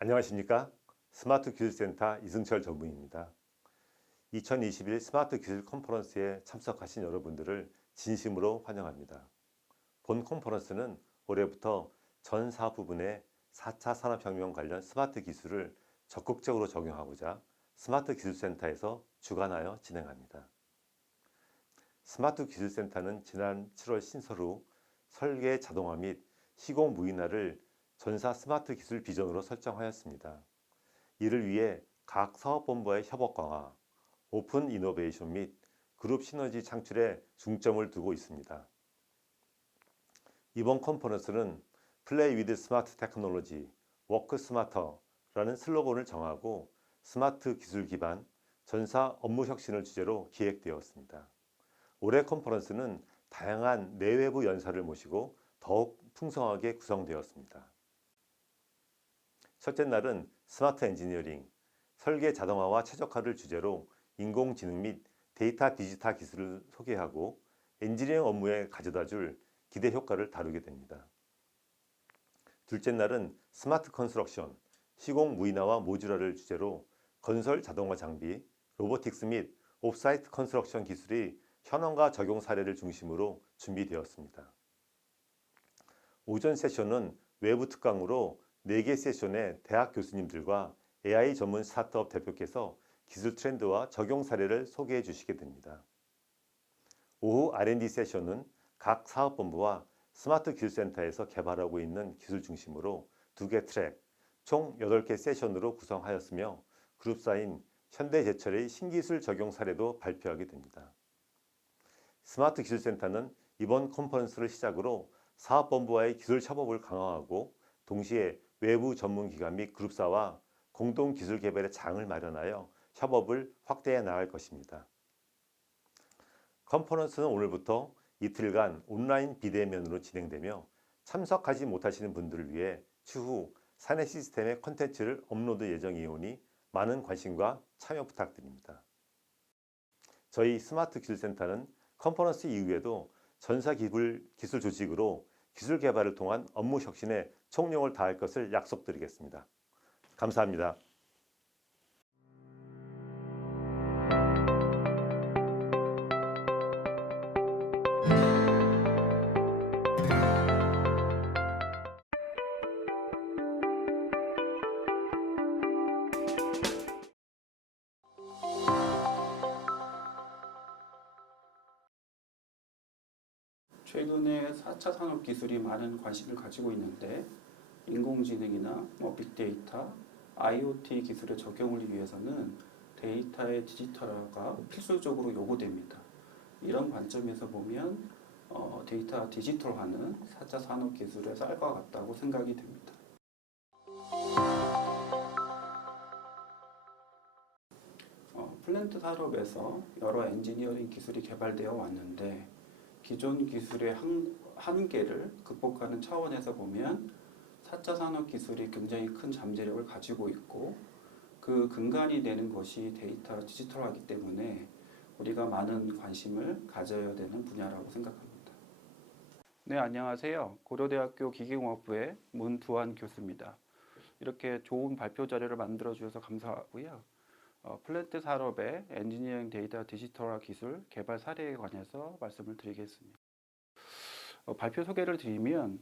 안녕하십니까? 스마트 기술센터 이승철 전무입니다. 2021 스마트 기술 컨퍼런스에 참석하신 여러분들을 진심으로 환영합니다. 본 컨퍼런스는 올해부터 전 사업 부분에 4차 산업혁명 관련 스마트 기술을 적극적으로 적용하고자 스마트 기술센터에서 주관하여 진행합니다. 스마트 기술센터는 지난 7월 신설 후 설계 자동화 및 시공 무인화를 전사 스마트 기술 비전으로 설정하였습니다. 이를 위해 각 사업본부의 협업 강화, 오픈 이노베이션 및 그룹 시너지 창출에 중점을 두고 있습니다. 이번 컨퍼런스는 플레이 위드 스마트 테크놀로지, 워크 스마터라는 슬로건을 정하고 스마트 기술 기반 전사 업무 혁신을 주제로 기획되었습니다. 올해 컨퍼런스는 다양한 내외부 연사를 모시고 더욱 풍성하게 구성되었습니다. 첫째 날은 스마트 엔지니어링, 설계 자동화와 최적화를 주제로 인공지능 및 데이터 디지털 기술을 소개하고 엔지니어링 업무에 가져다줄 기대 효과를 다루게 됩니다. 둘째 날은 스마트 컨스트럭션, 시공 무인화와 모듈화를 주제로 건설 자동화 장비, 로보틱스 및 옵사이트 컨스트럭션 기술이 현황과 적용 사례를 중심으로 준비되었습니다. 오전 세션은 외부 특강으로 4개 세션의 대학 교수님들과 AI 전문 스타트업 대표께서 기술 트렌드와 적용 사례를 소개해 주시게 됩니다. 오후 R&D 세션은 각 사업본부와 스마트 기술센터에서 개발하고 있는 기술 중심으로 2개 트랙, 총 8개 세션으로 구성하였으며 그룹사인 현대제철의 신기술 적용 사례도 발표하게 됩니다. 스마트 기술센터는 이번 컨퍼런스를 시작으로 사업본부와의 기술 협업을 강화하고 동시에 외부 전문기관 및 그룹사와 공동 기술 개발의 장을 마련하여 협업을 확대해 나갈 것입니다. 컨퍼런스는 오늘부터 이틀간 온라인 비대면으로 진행되며 참석하지 못하시는 분들을 위해 추후 사내 시스템에 콘텐츠를 업로드 예정이오니 많은 관심과 참여 부탁드립니다. 저희 스마트 기술센터는 컨퍼런스 이후에도 전사 기술 조직으로 기술 개발을 통한 업무 혁신에 총력을 다할 것을 약속드리겠습니다. 감사합니다. 최근에 4차 산업 기술이 많은 관심을 가지고 있는데 인공지능이나 빅데이터, IoT 기술의 적용을 위해서는 데이터의 디지털화가 필수적으로 요구됩니다. 이런 관점에서 보면 데이터 디지털화는 4차 산업 기술의 쌀과 같다고 생각이 됩니다. 플랜트 산업에서 여러 엔지니어링 기술이 개발되어 왔는데 기존 기술의 한계를 극복하는 차원에서 보면 4차 산업 기술이 굉장히 큰 잠재력을 가지고 있고 그 근간이 되는 것이 데이터 디지털화이기 때문에 우리가 많은 관심을 가져야 되는 분야라고 생각합니다. 네, 안녕하세요. 고려대학교 기계공학부의 문두환 교수입니다. 이렇게 좋은 발표 자료를 만들어 주셔서 감사하고요. 플랜트 산업의 엔지니어링 데이터 디지털화 기술 개발 사례에 관해서 말씀을 드리겠습니다. 발표 소개를 드리면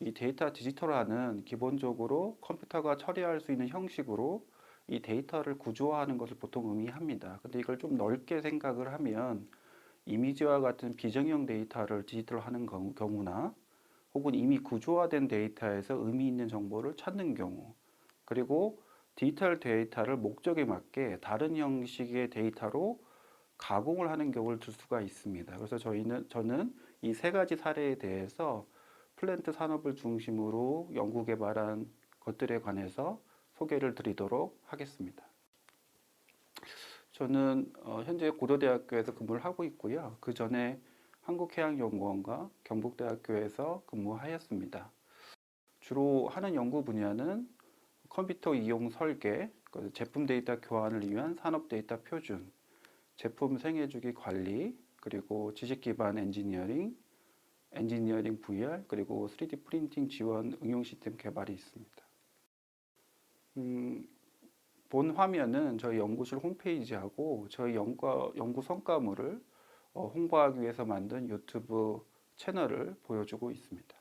이 데이터 디지털화는 기본적으로 컴퓨터가 처리할 수 있는 형식으로 이 데이터를 구조화하는 것을 보통 의미합니다. 근데 이걸 좀 넓게 생각을 하면 이미지와 같은 비정형 데이터를 디지털화하는 경우나 혹은 이미 구조화된 데이터에서 의미 있는 정보를 찾는 경우, 그리고 디지털 데이터를 목적에 맞게 다른 형식의 데이터로 가공을 하는 경우를 들 수가 있습니다. 그래서 저는 이 세 가지 사례에 대해서 플랜트 산업을 중심으로 연구 개발한 것들에 관해서 소개를 드리도록 하겠습니다. 저는 현재 고려대학교에서 근무를 하고 있고요. 그 전에 한국해양연구원과 경북대학교에서 근무하였습니다. 주로 하는 연구 분야는 컴퓨터 이용 설계, 제품 데이터 교환을 위한 산업 데이터 표준, 제품 생애주기 관리, 그리고 지식 기반 엔지니어링 VR, 그리고 3D 프린팅 지원 응용 시스템 개발이 있습니다. 본 화면은 저희 연구실 홈페이지하고 저희 연구 성과물을 홍보하기 위해서 만든 유튜브 채널을 보여주고 있습니다.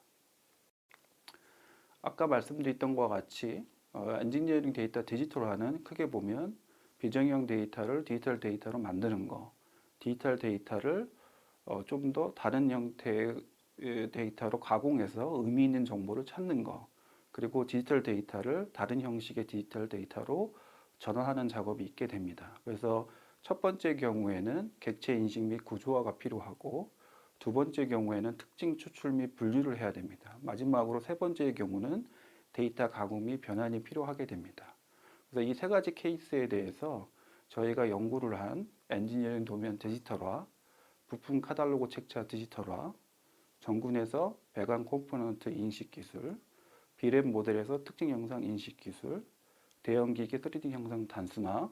아까 말씀드렸던 것과 같이 엔지니어링 데이터 디지털화는 크게 보면 비정형 데이터를 디지털 데이터로 만드는 거, 디지털 데이터를 좀 더 다른 형태의 데이터로 가공해서 의미 있는 정보를 찾는 거, 그리고 디지털 데이터를 다른 형식의 디지털 데이터로 전환하는 작업이 있게 됩니다. 그래서 첫 번째 경우에는 객체 인식 및 구조화가 필요하고, 두 번째 경우에는 특징 추출 및 분류를 해야 됩니다. 마지막으로 세 번째의 경우는 데이터 가공 및 변환이 필요하게 됩니다. 그래서 이 세 가지 케이스에 대해서 저희가 연구를 한 엔지니어링 도면 디지털화, 부품 카탈로그 책자 디지털화, 전군에서 배관 컴포넌트 인식 기술, 비랩 모델에서 특징 영상 인식 기술, 대형기기 3D 형상 단순화,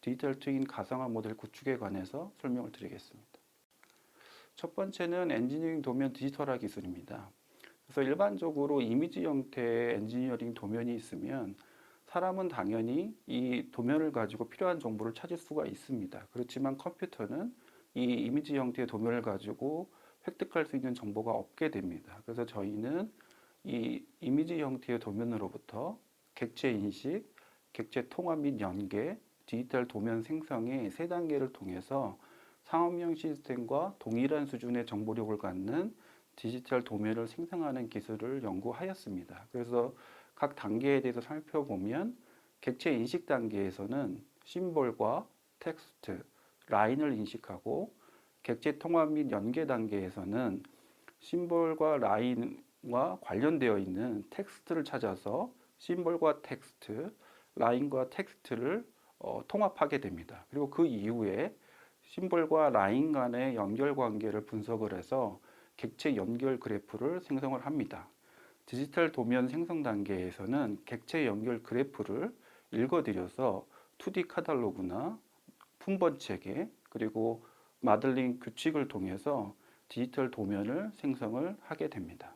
디지털 트윈 가상화 모델 구축에 관해서 설명을 드리겠습니다. 첫 번째는 엔지니어링 도면 디지털화 기술입니다. 그래서 일반적으로 이미지 형태의 엔지니어링 도면이 있으면 사람은 당연히 이 도면을 가지고 필요한 정보를 찾을 수가 있습니다. 그렇지만 컴퓨터는 이 이미지 형태의 도면을 가지고 획득할 수 있는 정보가 없게 됩니다. 그래서 저희는 이 이미지 형태의 도면으로부터 객체 인식, 객체 통합 및 연계, 디지털 도면 생성의 세 단계를 통해서 상업용 시스템과 동일한 수준의 정보력을 갖는 디지털 도면을 생성하는 기술을 연구하였습니다. 그래서 각 단계에 대해서 살펴보면 객체 인식 단계에서는 심볼과 텍스트, 라인을 인식하고, 객체 통합 및 연계 단계에서는 심볼과 라인과 관련되어 있는 텍스트를 찾아서 심볼과 텍스트, 라인과 텍스트를 통합하게 됩니다. 그리고 그 이후에 심볼과 라인 간의 연결 관계를 분석을 해서 객체 연결 그래프를 생성을 합니다. 디지털 도면 생성 단계에서는 객체 연결 그래프를 읽어드려서 2D 카탈로그나 품번 체계, 그리고 마들링 규칙을 통해서 디지털 도면을 생성을 하게 됩니다.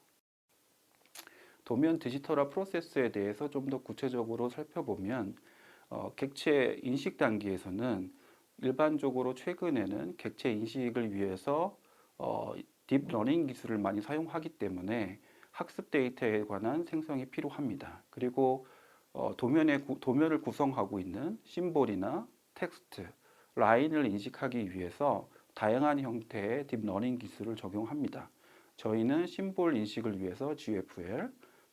도면 디지털화 프로세스에 대해서 좀 더 구체적으로 살펴보면 객체 인식 단계에서는 일반적으로 최근에는 객체 인식을 위해서 딥러닝 기술을 많이 사용하기 때문에 학습 데이터에 관한 생성이 필요합니다. 그리고 도면을 구성하고 있는 심볼이나 텍스트, 라인을 인식하기 위해서 다양한 형태의 딥러닝 기술을 적용합니다. 저희는 심볼 인식을 위해서 GFL,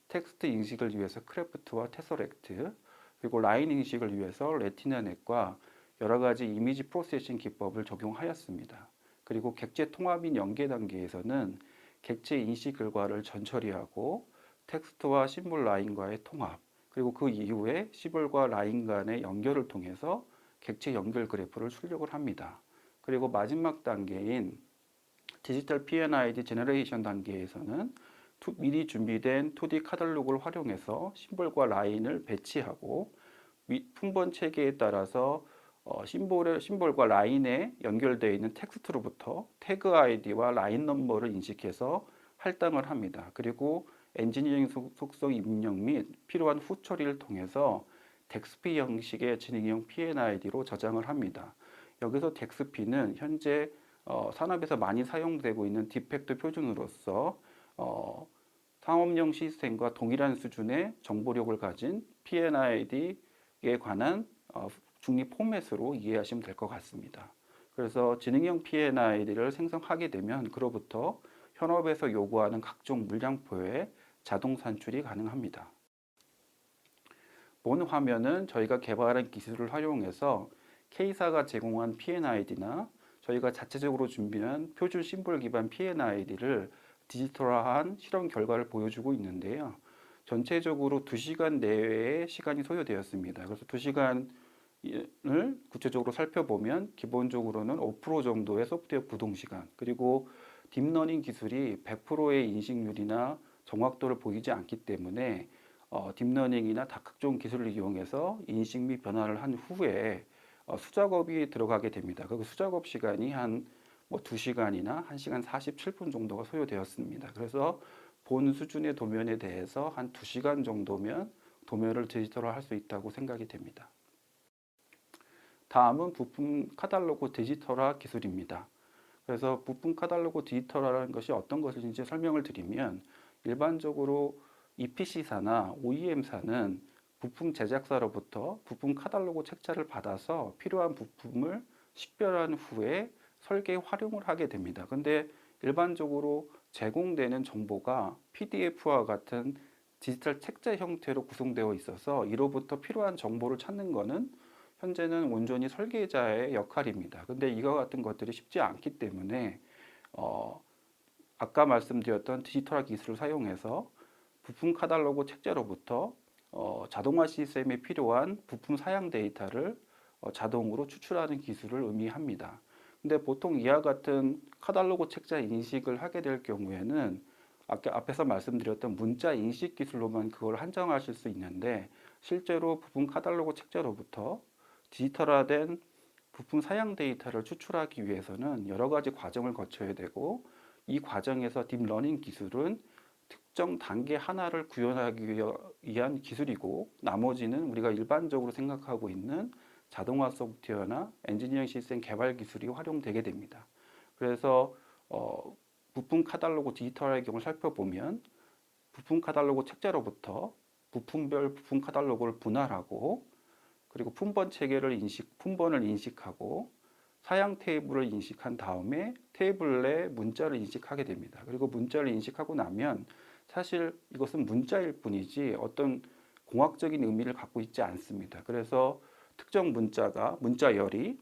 텍스트 인식을 위해서 크래프트와 테서렉트, 그리고 라인 인식을 위해서 레티나넷과 여러 가지 이미지 프로세싱 기법을 적용하였습니다. 그리고 객체 통합 및 연계 단계에서는 객체 인식 결과를 전처리하고 텍스트와 심볼 라인과의 통합, 그리고 그 이후에 심볼과 라인 간의 연결을 통해서 객체 연결 그래프를 출력을 합니다. 그리고 마지막 단계인 디지털 P&ID 제너레이션 단계에서는 미리 준비된 2D 카탈로그를 활용해서 심볼과 라인을 배치하고 품번 체계에 따라서 심볼과 라인에 연결되어 있는 텍스트로부터 태그 아이디와 라인 넘버를 인식해서 할당을 합니다. 그리고 엔지니어링 속성 입력 및 필요한 후처리를 통해서 덱스피 형식의 지능형 P&ID로 저장을 합니다. 여기서 덱스피는 현재 산업에서 많이 사용되고 있는 디팩트 표준으로서 상업용 시스템과 동일한 수준의 정보력을 가진 P&ID에 관한 중립 포맷으로 이해하시면 될 것 같습니다. 그래서 지능형 P&ID를 생성하게 되면 그로부터 현업에서 요구하는 각종 물량표의 자동 산출이 가능합니다. 본 화면은 저희가 개발한 기술을 활용해서 K사가 제공한 P&ID나 저희가 자체적으로 준비한 표준 심볼 기반 P&ID를 디지털화한 실험 결과를 보여주고 있는데요. 전체적으로 2시간 내외의 시간이 소요되었습니다. 그래서 2시간을 구체적으로 살펴보면 기본적으로는 5% 정도의 소프트웨어 구동 시간, 그리고 딥러닝 기술이 100%의 인식률이나 정확도를 보이지 않기 때문에 딥러닝이나 다각종 기술을 이용해서 인식 및 변화를 한 후에 수작업이 들어가게 됩니다. 그 수작업 시간이 한 2시간이나 1시간 47분 정도가 소요되었습니다. 그래서 본 수준의 도면에 대해서 한 2시간 정도면 도면을 디지털화할 수 있다고 생각이 됩니다. 다음은 부품 카탈로그 디지털화 기술입니다. 그래서 부품 카탈로그 디지털화라는 것이 어떤 것인지 설명을 드리면 일반적으로 EPC사나 OEM사는 부품 제작사로부터 부품 카탈로그 책자를 받아서 필요한 부품을 식별한 후에 설계에 활용을 하게 됩니다. 근데 일반적으로 제공되는 정보가 PDF와 같은 디지털 책자 형태로 구성되어 있어서 이로부터 필요한 정보를 찾는 것은 현재는 온전히 설계자의 역할입니다. 근데 이와 같은 것들이 쉽지 않기 때문에 아까 말씀드렸던 디지털화 기술을 사용해서 부품 카탈로그 책자로부터 자동화 시스템에 필요한 부품 사양 데이터를 자동으로 추출하는 기술을 의미합니다. 근데 보통 이와 같은 카탈로그 책자 인식을 하게 될 경우에는 아까 앞에서 말씀드렸던 문자 인식 기술로만 그걸 한정하실 수 있는데 실제로 부품 카탈로그 책자로부터 디지털화된 부품 사양 데이터를 추출하기 위해서는 여러 가지 과정을 거쳐야 되고 이 과정에서 딥러닝 기술은 특정 단계 하나를 구현하기 위한 기술이고 나머지는 우리가 일반적으로 생각하고 있는 자동화 소프트웨어나 엔지니어링 시스템 개발 기술이 활용되게 됩니다. 그래서 부품 카탈로그 디지털화의 경우를 살펴보면 부품 카탈로그 책자로부터 부품별 부품 카탈로그를 분할하고 그리고 품번을 인식하고 사양 테이블을 인식한 다음에 테이블 내 문자를 인식하게 됩니다. 그리고 문자를 인식하고 나면 사실 이것은 문자일 뿐이지 어떤 공학적인 의미를 갖고 있지 않습니다. 그래서 특정 문자열이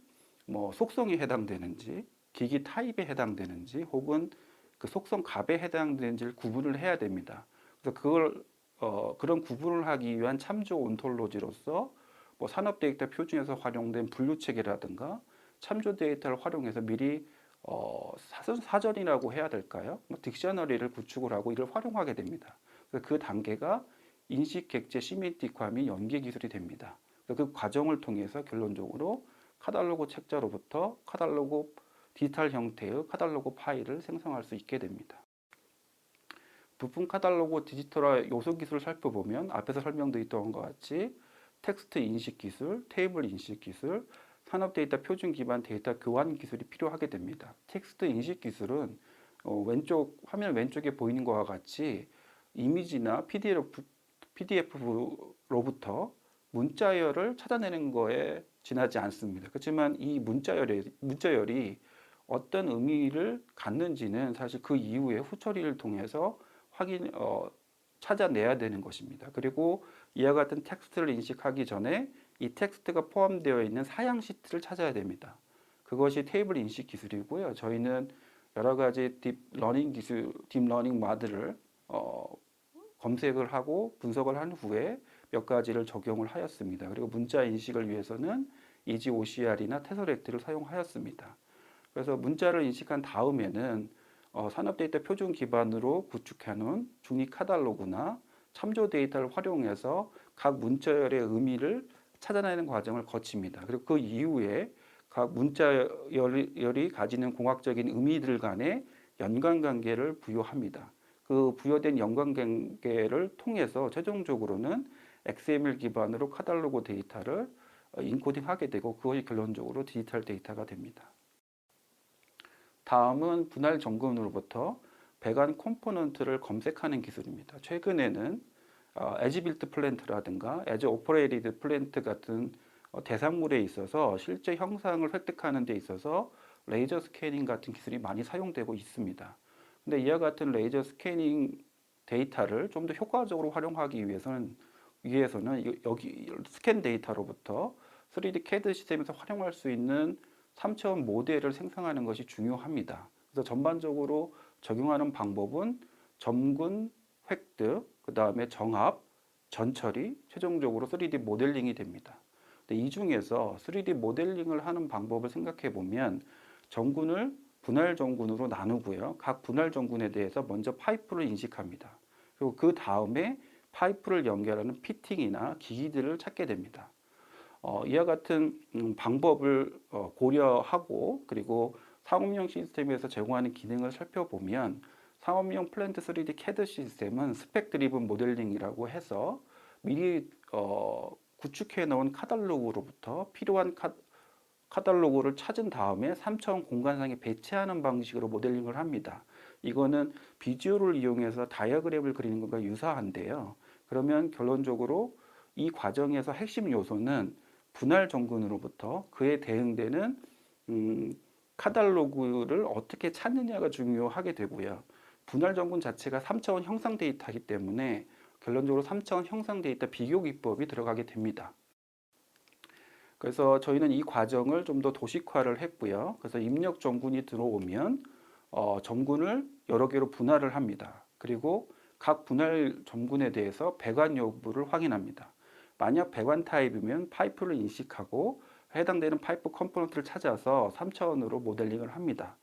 뭐 속성에 해당되는지, 기기 타입에 해당되는지, 혹은 그 속성 값에 해당되는지를 구분을 해야 됩니다. 그래서 그런 구분을 하기 위한 참조 온톨로지로서 뭐 산업 데이터 표준에서 활용된 분류 체계라든가 참조 데이터를 활용해서 미리 사전이라고 해야 될까요? 뭐 딕셔너리를 구축을 하고 이를 활용하게 됩니다. 그래서 그 단계가 인식, 객체, 시멘틱화 및 연계 기술이 됩니다. 그 과정을 통해서 결론적으로 카탈로그 책자로부터 카탈로그 디지털 형태의 카탈로그 파일을 생성할 수 있게 됩니다. 부품 카탈로그 디지털화 요소 기술을 살펴보면 앞에서 설명드렸던 것 같이 텍스트 인식 기술, 테이블 인식 기술, 산업 데이터 표준 기반 데이터 교환 기술이 필요하게 됩니다. 텍스트 인식 기술은 화면 왼쪽에 보이는 것과 같이 이미지나 PDF로부터 문자열을 찾아내는 거에 지나지 않습니다. 그렇지만 이 문자열이 어떤 의미를 갖는지는 사실 그 이후에 후처리를 통해서 찾아내야 되는 것입니다. 그리고 이와 같은 텍스트를 인식하기 전에 이 텍스트가 포함되어 있는 사양 시트를 찾아야 됩니다. 그것이 테이블 인식 기술이고요. 저희는 여러 가지 딥러닝 모델을 검색을 하고 분석을 한 후에 몇 가지를 적용을 하였습니다. 그리고 문자 인식을 위해서는 EasyOCR이나 테서렉트를 사용하였습니다. 그래서 문자를 인식한 다음에는 산업 데이터 표준 기반으로 구축해놓은 중립 카탈로그나 참조 데이터를 활용해서 각 문자열의 의미를 찾아내는 과정을 거칩니다. 그리고 그 이후에 각 문자열이 가지는 공학적인 의미들 간의 연관관계를 부여합니다. 그 부여된 연관관계를 통해서 최종적으로는 XML 기반으로 카탈로그 데이터를 인코딩하게 되고 그것이 결론적으로 디지털 데이터가 됩니다. 다음은 분할 점검으로부터 배관 컴포넌트를 검색하는 기술입니다. 최근에는 에즈빌트 플랜트라든가 에즈 오퍼레이티드 플랜트 같은 대상물에 있어서 실제 형상을 획득하는 데 있어서 레이저 스캐닝 같은 기술이 많이 사용되고 있습니다. 근데 이와 같은 레이저 스캐닝 데이터를 좀 더 효과적으로 활용하기 위해서는 여기 스캔 데이터로부터 3D CAD 시스템에서 활용할 수 있는 3차원 모델을 생성하는 것이 중요합니다. 그래서 전반적으로 적용하는 방법은 점근, 획득, 그 다음에 정합, 전처리, 최종적으로 3D 모델링이 됩니다. 근데 이 중에서 3D 모델링을 하는 방법을 생각해 보면 점근을 분할 점근으로 나누고요. 각 분할 점근에 대해서 먼저 파이프를 인식합니다. 그리고 그 다음에 파이프를 연결하는 피팅이나 기기들을 찾게 됩니다. 이와 같은 방법을 고려하고 그리고 상업용 시스템에서 제공하는 기능을 살펴보면 상업용 플랜트 3D CAD 시스템은 스펙 드리븐 모델링이라고 해서 미리 구축해 놓은 카탈로그로부터 필요한 카탈로그를 찾은 다음에 3차원 공간상에 배치하는 방식으로 모델링을 합니다. 이거는 비주얼을 이용해서 다이어그램을 그리는 것과 유사한데요. 그러면 결론적으로 이 과정에서 핵심 요소는 분할 정군으로부터 그에 대응되는 카탈로그를 어떻게 찾느냐가 중요하게 되고요. 분할 정군 자체가 3차원 형상 데이터이기 때문에 결론적으로 3차원 형상 데이터 비교 기법이 들어가게 됩니다. 그래서 저희는 이 과정을 좀 더 도식화를 했고요. 그래서 입력 정군이 들어오면 정군을 여러 개로 분할을 합니다. 그리고 각 분할 정군에 대해서 배관 여부를 확인합니다. 만약 배관 타입이면 파이프를 인식하고 해당되는 파이프 컴포넌트를 찾아서 3차원으로 모델링을 합니다.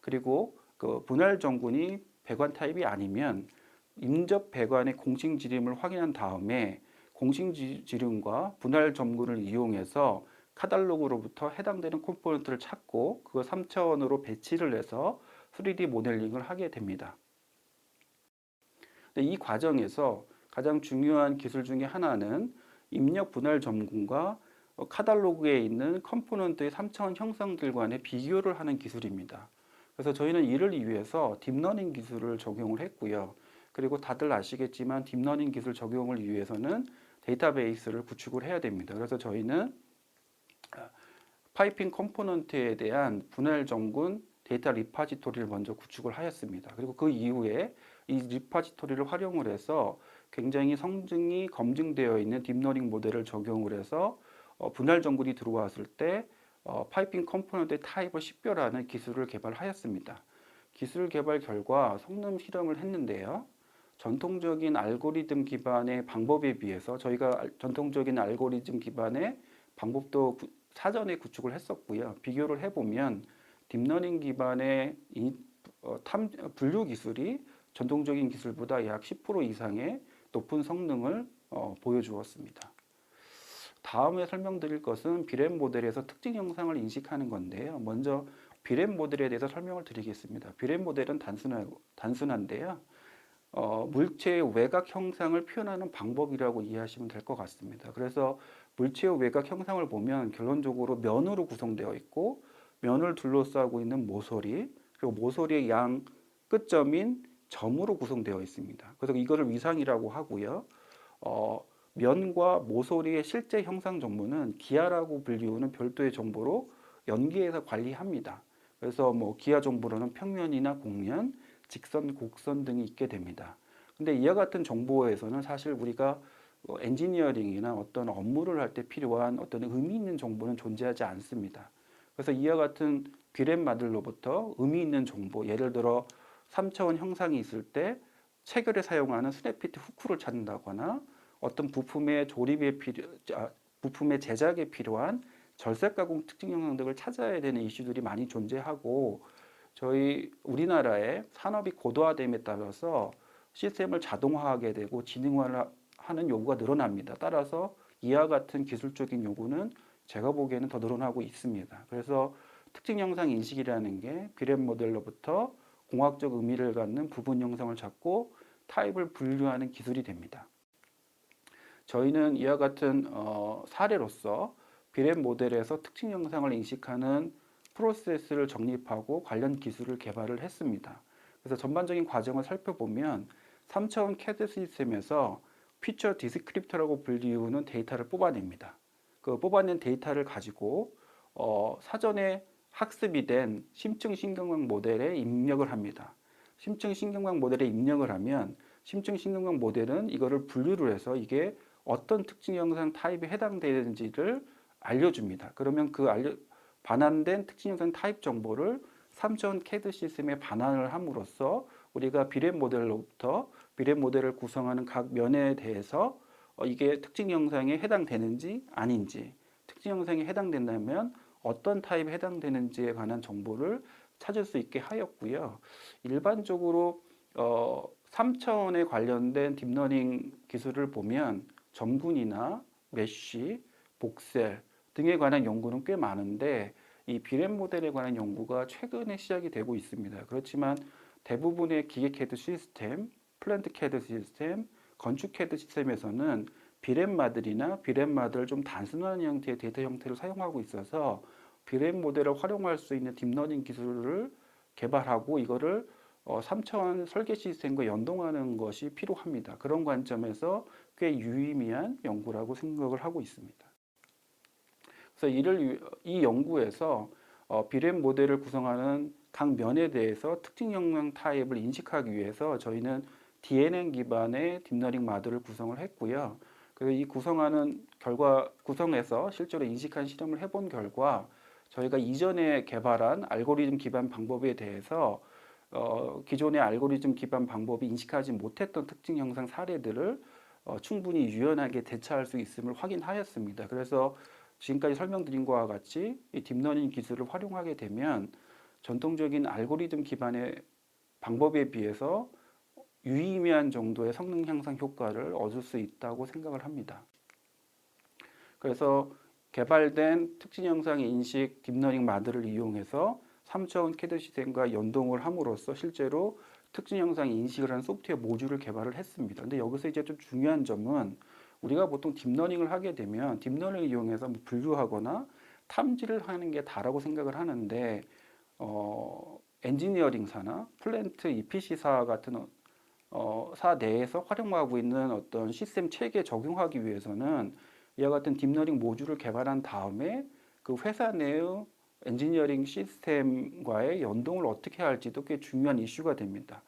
그리고 그 분할 정군이 배관 타입이 아니면 인접 배관의 공식 지름을 확인한 다음에 공식 지름과 분할 정군을 이용해서 카탈로그로부터 해당되는 컴포넌트를 찾고 그걸 3차원으로 배치를 해서 3D 모델링을 하게 됩니다. 근데 이 과정에서 가장 중요한 기술 중에 하나는 입력 분할 정군과 카탈로그에 있는 컴포넌트의 3차원 형상들 간의 비교를 하는 기술입니다. 그래서 저희는 이를 위해서 딥러닝 기술을 적용을 했고요. 그리고 다들 아시겠지만 딥러닝 기술 적용을 위해서는 데이터베이스를 구축을 해야 됩니다. 그래서 저희는 파이핑 컴포넌트에 대한 분할 정군 데이터 리파지토리를 먼저 구축을 하였습니다. 그리고 그 이후에 이 리파지토리를 활용을 해서 굉장히 성능이 검증되어 있는 딥러닝 모델을 적용을 해서 분할 정군이 들어왔을 때 파이핑 컴포넌트의 타입을 식별하는 기술을 개발하였습니다. 기술 개발 결과 성능 실험을 했는데요. 전통적인 알고리즘 기반의 방법에 비해서 저희가 전통적인 알고리즘 기반의 방법도 사전에 구축을 했었고요. 비교를 해보면 딥러닝 기반의 분류 기술이 전통적인 기술보다 약 10% 이상의 높은 성능을 보여주었습니다. 다음에 설명드릴 것은 비랩 모델에서 특징 형상을 인식하는 건데요. 먼저 비랩 모델에 대해서 설명을 드리겠습니다. 비랩 모델은 단순한데요. 물체의 외곽 형상을 표현하는 방법이라고 이해하시면 될 것 같습니다. 그래서 물체의 외곽 형상을 보면 결론적으로 면으로 구성되어 있고 면을 둘러싸고 있는 모서리 그리고 모서리의 양 끝점인 점으로 구성되어 있습니다. 그래서 이거를 위상이라고 하고요. 면과 모서리의 실제 형상 정보는 기하라고 불리우는 별도의 정보로 연계해서 관리합니다. 그래서 뭐 기하 정보로는 평면이나 곡면, 직선, 곡선 등이 있게 됩니다. 근데 이와 같은 정보에서는 사실 우리가 엔지니어링이나 어떤 업무를 할 때 필요한 어떤 의미 있는 정보는 존재하지 않습니다. 그래서 이와 같은 비랩 모델로부터 의미 있는 정보, 예를 들어 3차원 형상이 있을 때 체결에 사용하는 스냅피트 후크를 찾는다거나 어떤 부품의 부품의 제작에 필요한 절삭 가공 특징 형상 등을 찾아야 되는 이슈들이 많이 존재하고 저희 우리나라의 산업이 고도화됨에 따라서 시스템을 자동화하게 되고 지능화를 하는 요구가 늘어납니다. 따라서 이와 같은 기술적인 요구는 제가 보기에는 더 늘어나고 있습니다. 그래서 특징 형상 인식이라는 게 비랩 모델로부터 공학적 의미를 갖는 부분 형상을 찾고 타입을 분류하는 기술이 됩니다. 저희는 이와 같은 사례로서 비랩 모델에서 특징 형상을 인식하는 프로세스를 정립하고 관련 기술을 개발을 했습니다. 그래서 전반적인 과정을 살펴보면 3차원 CAD 시스템에서 피처 디스크립터라고 불리우는 데이터를 뽑아냅니다. 그 뽑아낸 데이터를 가지고 사전에 학습이 된 심층 신경망 모델에 입력을 합니다. 심층 신경망 모델에 입력을 하면 심층 신경망 모델은 이거를 분류를 해서 이게 어떤 특징 형상 타입에 해당되는지를 알려줍니다. 그러면 그 반환된 특징 형상 타입 정보를 3차원 CAD 시스템에 반환을 함으로써 우리가 비랩 모델로부터 비랩 모델을 구성하는 각 면에 대해서 이게 특징 형상에 해당되는지 아닌지, 특징 형상에 해당된다면 어떤 타입에 해당되는지에 관한 정보를 찾을 수 있게 하였고요. 일반적으로 3차원에 관련된 딥러닝 기술을 보면 점군이나 메쉬, 복셀 등에 관한 연구는 꽤 많은데 이 비랩 모델에 관한 연구가 최근에 시작이 되고 있습니다. 그렇지만 대부분의 기계 CAD 시스템, 플랜트 CAD 시스템, 건축 CAD 시스템에서는 비랩마들이나 비랩마들을 좀 단순한 형태의 데이터 형태를 사용하고 있어서 비랩 모델을 활용할 수 있는 딥러닝 기술을 개발하고 이거를 3차원 설계 시스템과 연동하는 것이 필요합니다. 그런 관점에서 꽤 유의미한 연구라고 생각을 하고 있습니다. 그래서 이 연구에서 비랩 모델을 구성하는 각 면에 대해서 특징 영상 타입을 인식하기 위해서 저희는 DNN 기반의 딥러닝 마들을 구성을 했고요. 그래서 이 구성에서 실제로 인식한 실험을 해본 결과 저희가 이전에 개발한 알고리즘 기반 방법에 대해서 기존의 알고리즘 기반 방법이 인식하지 못했던 특징 형상 사례들을 충분히 유연하게 대처할 수 있음을 확인하였습니다. 그래서 지금까지 설명드린 것과 같이 이 딥러닝 기술을 활용하게 되면 전통적인 알고리즘 기반의 방법에 비해서 유의미한 정도의 성능 향상 효과를 얻을 수 있다고 생각을 합니다. 그래서 개발된 특징 영상 인식 딥러닝 마들을 이용해서 3차원 CAD 시스템과 연동을 함으로써 실제로 특징 영상 인식을 하는 소프트웨어 모듈을 개발을 했습니다. 근데 여기서 이제 좀 중요한 점은 우리가 보통 딥러닝을 하게 되면 딥러닝을 이용해서 뭐 분류하거나 탐지를 하는 게 다라고 생각을 하는데 엔지니어링사나 플랜트 EPC사 같은 사 내에서 활용하고 있는 어떤 시스템 체계에 적용하기 위해서는 이와 같은 딥러닝 모듈을 개발한 다음에 그 회사 내의 엔지니어링 시스템과의 연동을 어떻게 할지도 꽤 중요한 이슈가 됩니다.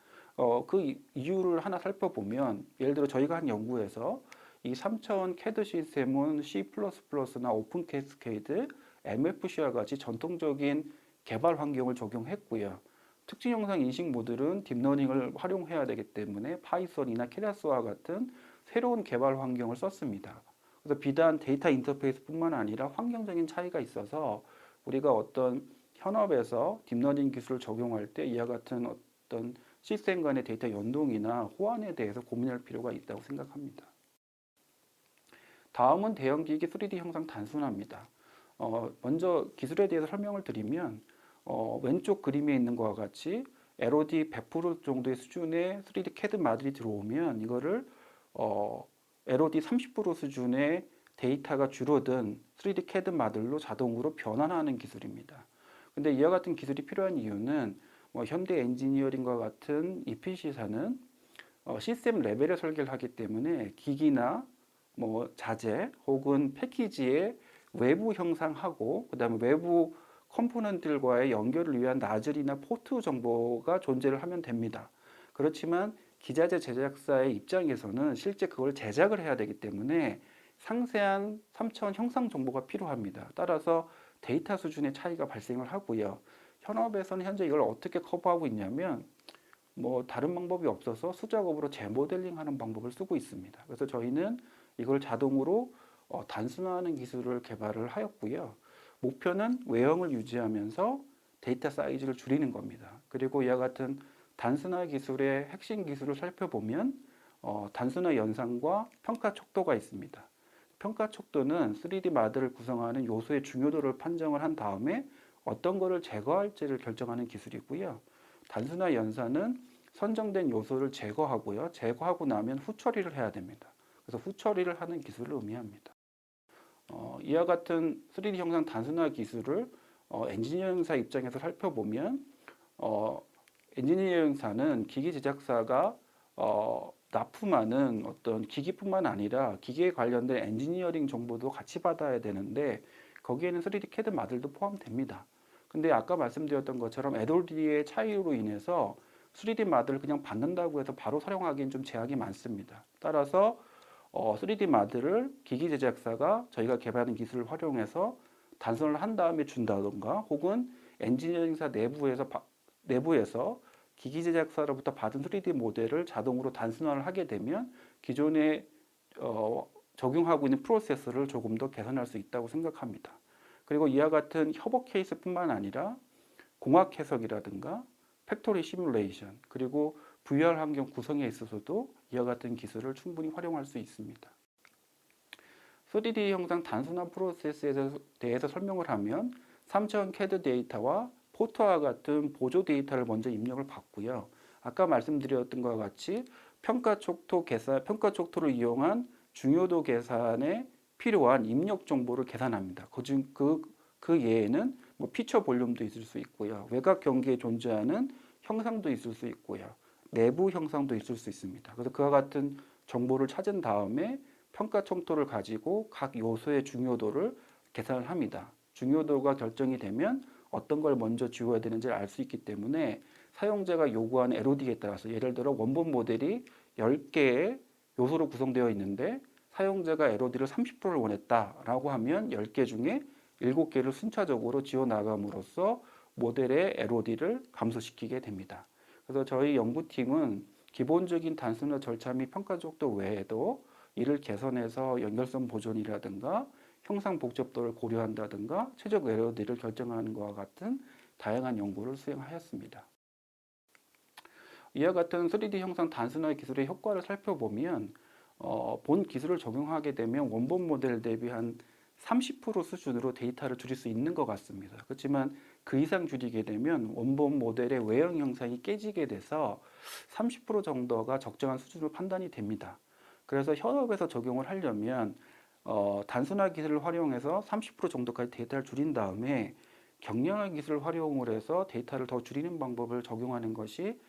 그 이유를 하나 살펴보면 예를 들어 저희가 한 연구에서 이 3차원 CAD 시스템은 C++나 오픈 캐스케이드, MFC와 같이 전통적인 개발 환경을 적용했고요. 특징 영상 인식 모듈은 딥러닝을 활용해야 되기 때문에 파이썬이나 케라스와 같은 새로운 개발 환경을 썼습니다. 그래서 비단 데이터 인터페이스뿐만 아니라 환경적인 차이가 있어서 우리가 어떤 현업에서 딥러닝 기술을 적용할 때 이와 같은 어떤 시스템 간의 데이터 연동이나 호환에 대해서 고민할 필요가 있다고 생각합니다. 다음은 대형기기 3D 형상 단순화입니다. 먼저 기술에 대해서 설명을 드리면 왼쪽 그림에 있는 것과 같이 LOD 100% 정도의 수준의 3D CAD 마들이 들어오면 이거를 LOD 30% 수준의 데이터가 줄어든 3D CAD 마들로 자동으로 변환하는 기술입니다. 근데 이와 같은 기술이 필요한 이유는 현대 엔지니어링과 같은 EPC사는 시스템 레벨의 설계를 하기 때문에 기기나 자재 혹은 패키지의 외부 형상하고 그다음에 외부 컴포넌트들과의 연결을 위한 나즐이나 포트 정보가 존재를 하면 됩니다. 그렇지만 기자재 제작사의 입장에서는 실제 그걸 제작을 해야 되기 때문에 상세한 3차원 형상 정보가 필요합니다. 따라서 데이터 수준의 차이가 발생을 하고요. 현업에서는 현재 이걸 어떻게 커버하고 있냐면 다른 방법이 없어서 수작업으로 재모델링하는 방법을 쓰고 있습니다. 그래서 저희는 이걸 자동으로 단순화하는 기술을 개발을 하였고요. 목표는 외형을 유지하면서 데이터 사이즈를 줄이는 겁니다. 그리고 이와 같은 단순화 기술의 핵심 기술을 살펴보면 단순화 연산과 평가 척도가 있습니다. 평가 척도는 3D 마들을 구성하는 요소의 중요도를 판정을 한 다음에 어떤 것을 제거할지를 결정하는 기술이고요. 단순화 연산은 선정된 요소를 제거하고요. 제거하고 나면 후처리를 해야 됩니다. 그래서 후처리를 하는 기술을 의미합니다. 이와 같은 3D 형상 단순화 기술을 엔지니어링사 입장에서 살펴보면 엔지니어링사는 기기 제작사가 납품하는 어떤 기기뿐만 아니라 기기에 관련된 엔지니어링 정보도 같이 받아야 되는데 거기에는 3D CAD 마들도 포함됩니다. 근데 아까 말씀드렸던 것처럼 LOD의 차이로 인해서 3D 마들을 그냥 받는다고 해서 바로 사용하기엔 좀 제약이 많습니다. 따라서 3D 마들을 기기 제작사가 저희가 개발하는 기술을 활용해서 단순을 한 다음에 준다던가 혹은 엔지니어링사 내부에서 기기 제작사로부터 받은 3D 모델을 자동으로 단순화를 하게 되면 기존에 적용하고 있는 프로세스를 조금 더 개선할 수 있다고 생각합니다. 그리고 이와 같은 협업 케이스뿐만 아니라 공학 해석이라든가 팩토리 시뮬레이션 그리고 VR 환경 구성에 있어서도 이와 같은 기술을 충분히 활용할 수 있습니다. 3D 형상 단순화 프로세스에 대해서 설명을 하면 3차원 CAD 데이터와 포토와 같은 보조 데이터를 먼저 입력을 받고요. 아까 말씀드렸던 것과 같이 평가 촉토를 이용한 중요도 계산에 필요한 입력 정보를 계산합니다. 그 예에는 뭐 피처 볼륨도 있을 수 있고요. 외곽 경계에 존재하는 형상도 있을 수 있고요. 내부 형상도 있을 수 있습니다. 그래서 그와 같은 정보를 찾은 다음에 평가 첨부를 가지고 각 요소의 중요도를 계산을 합니다. 중요도가 결정이 되면 어떤 걸 먼저 지워야 되는지를 알 수 있기 때문에 사용자가 요구하는 LOD에 따라서 예를 들어 원본 모델이 10개의 요소로 구성되어 있는데 사용자가 LOD를 30%를 원했다라고 하면 10개 중에 7개를 순차적으로 지워나감으로써 모델의 LOD를 감소시키게 됩니다. 그래서 저희 연구팀은 기본적인 단순화 절차 및 평가 족도 외에도 이를 개선해서 연결성 보존이라든가 형상 복잡도를 고려한다든가 최적 LOD를 결정하는 것과 같은 다양한 연구를 수행하였습니다. 이와 같은 3D 형상 단순화 기술의 효과를 살펴보면 본 기술을 적용하게 되면 원본 모델 대비 한 30% 수준으로 데이터를 줄일 수 있는 것 같습니다. 그렇지만 그 이상 줄이게 되면 원본 모델의 외형 형상이 깨지게 돼서 30% 정도가 적정한 수준으로 판단이 됩니다. 그래서 현업에서 적용을 하려면 단순화 기술을 활용해서 30% 정도까지 데이터를 줄인 다음에 경량화 기술을 활용을 해서 데이터를 더 줄이는 방법을 적용하는 것이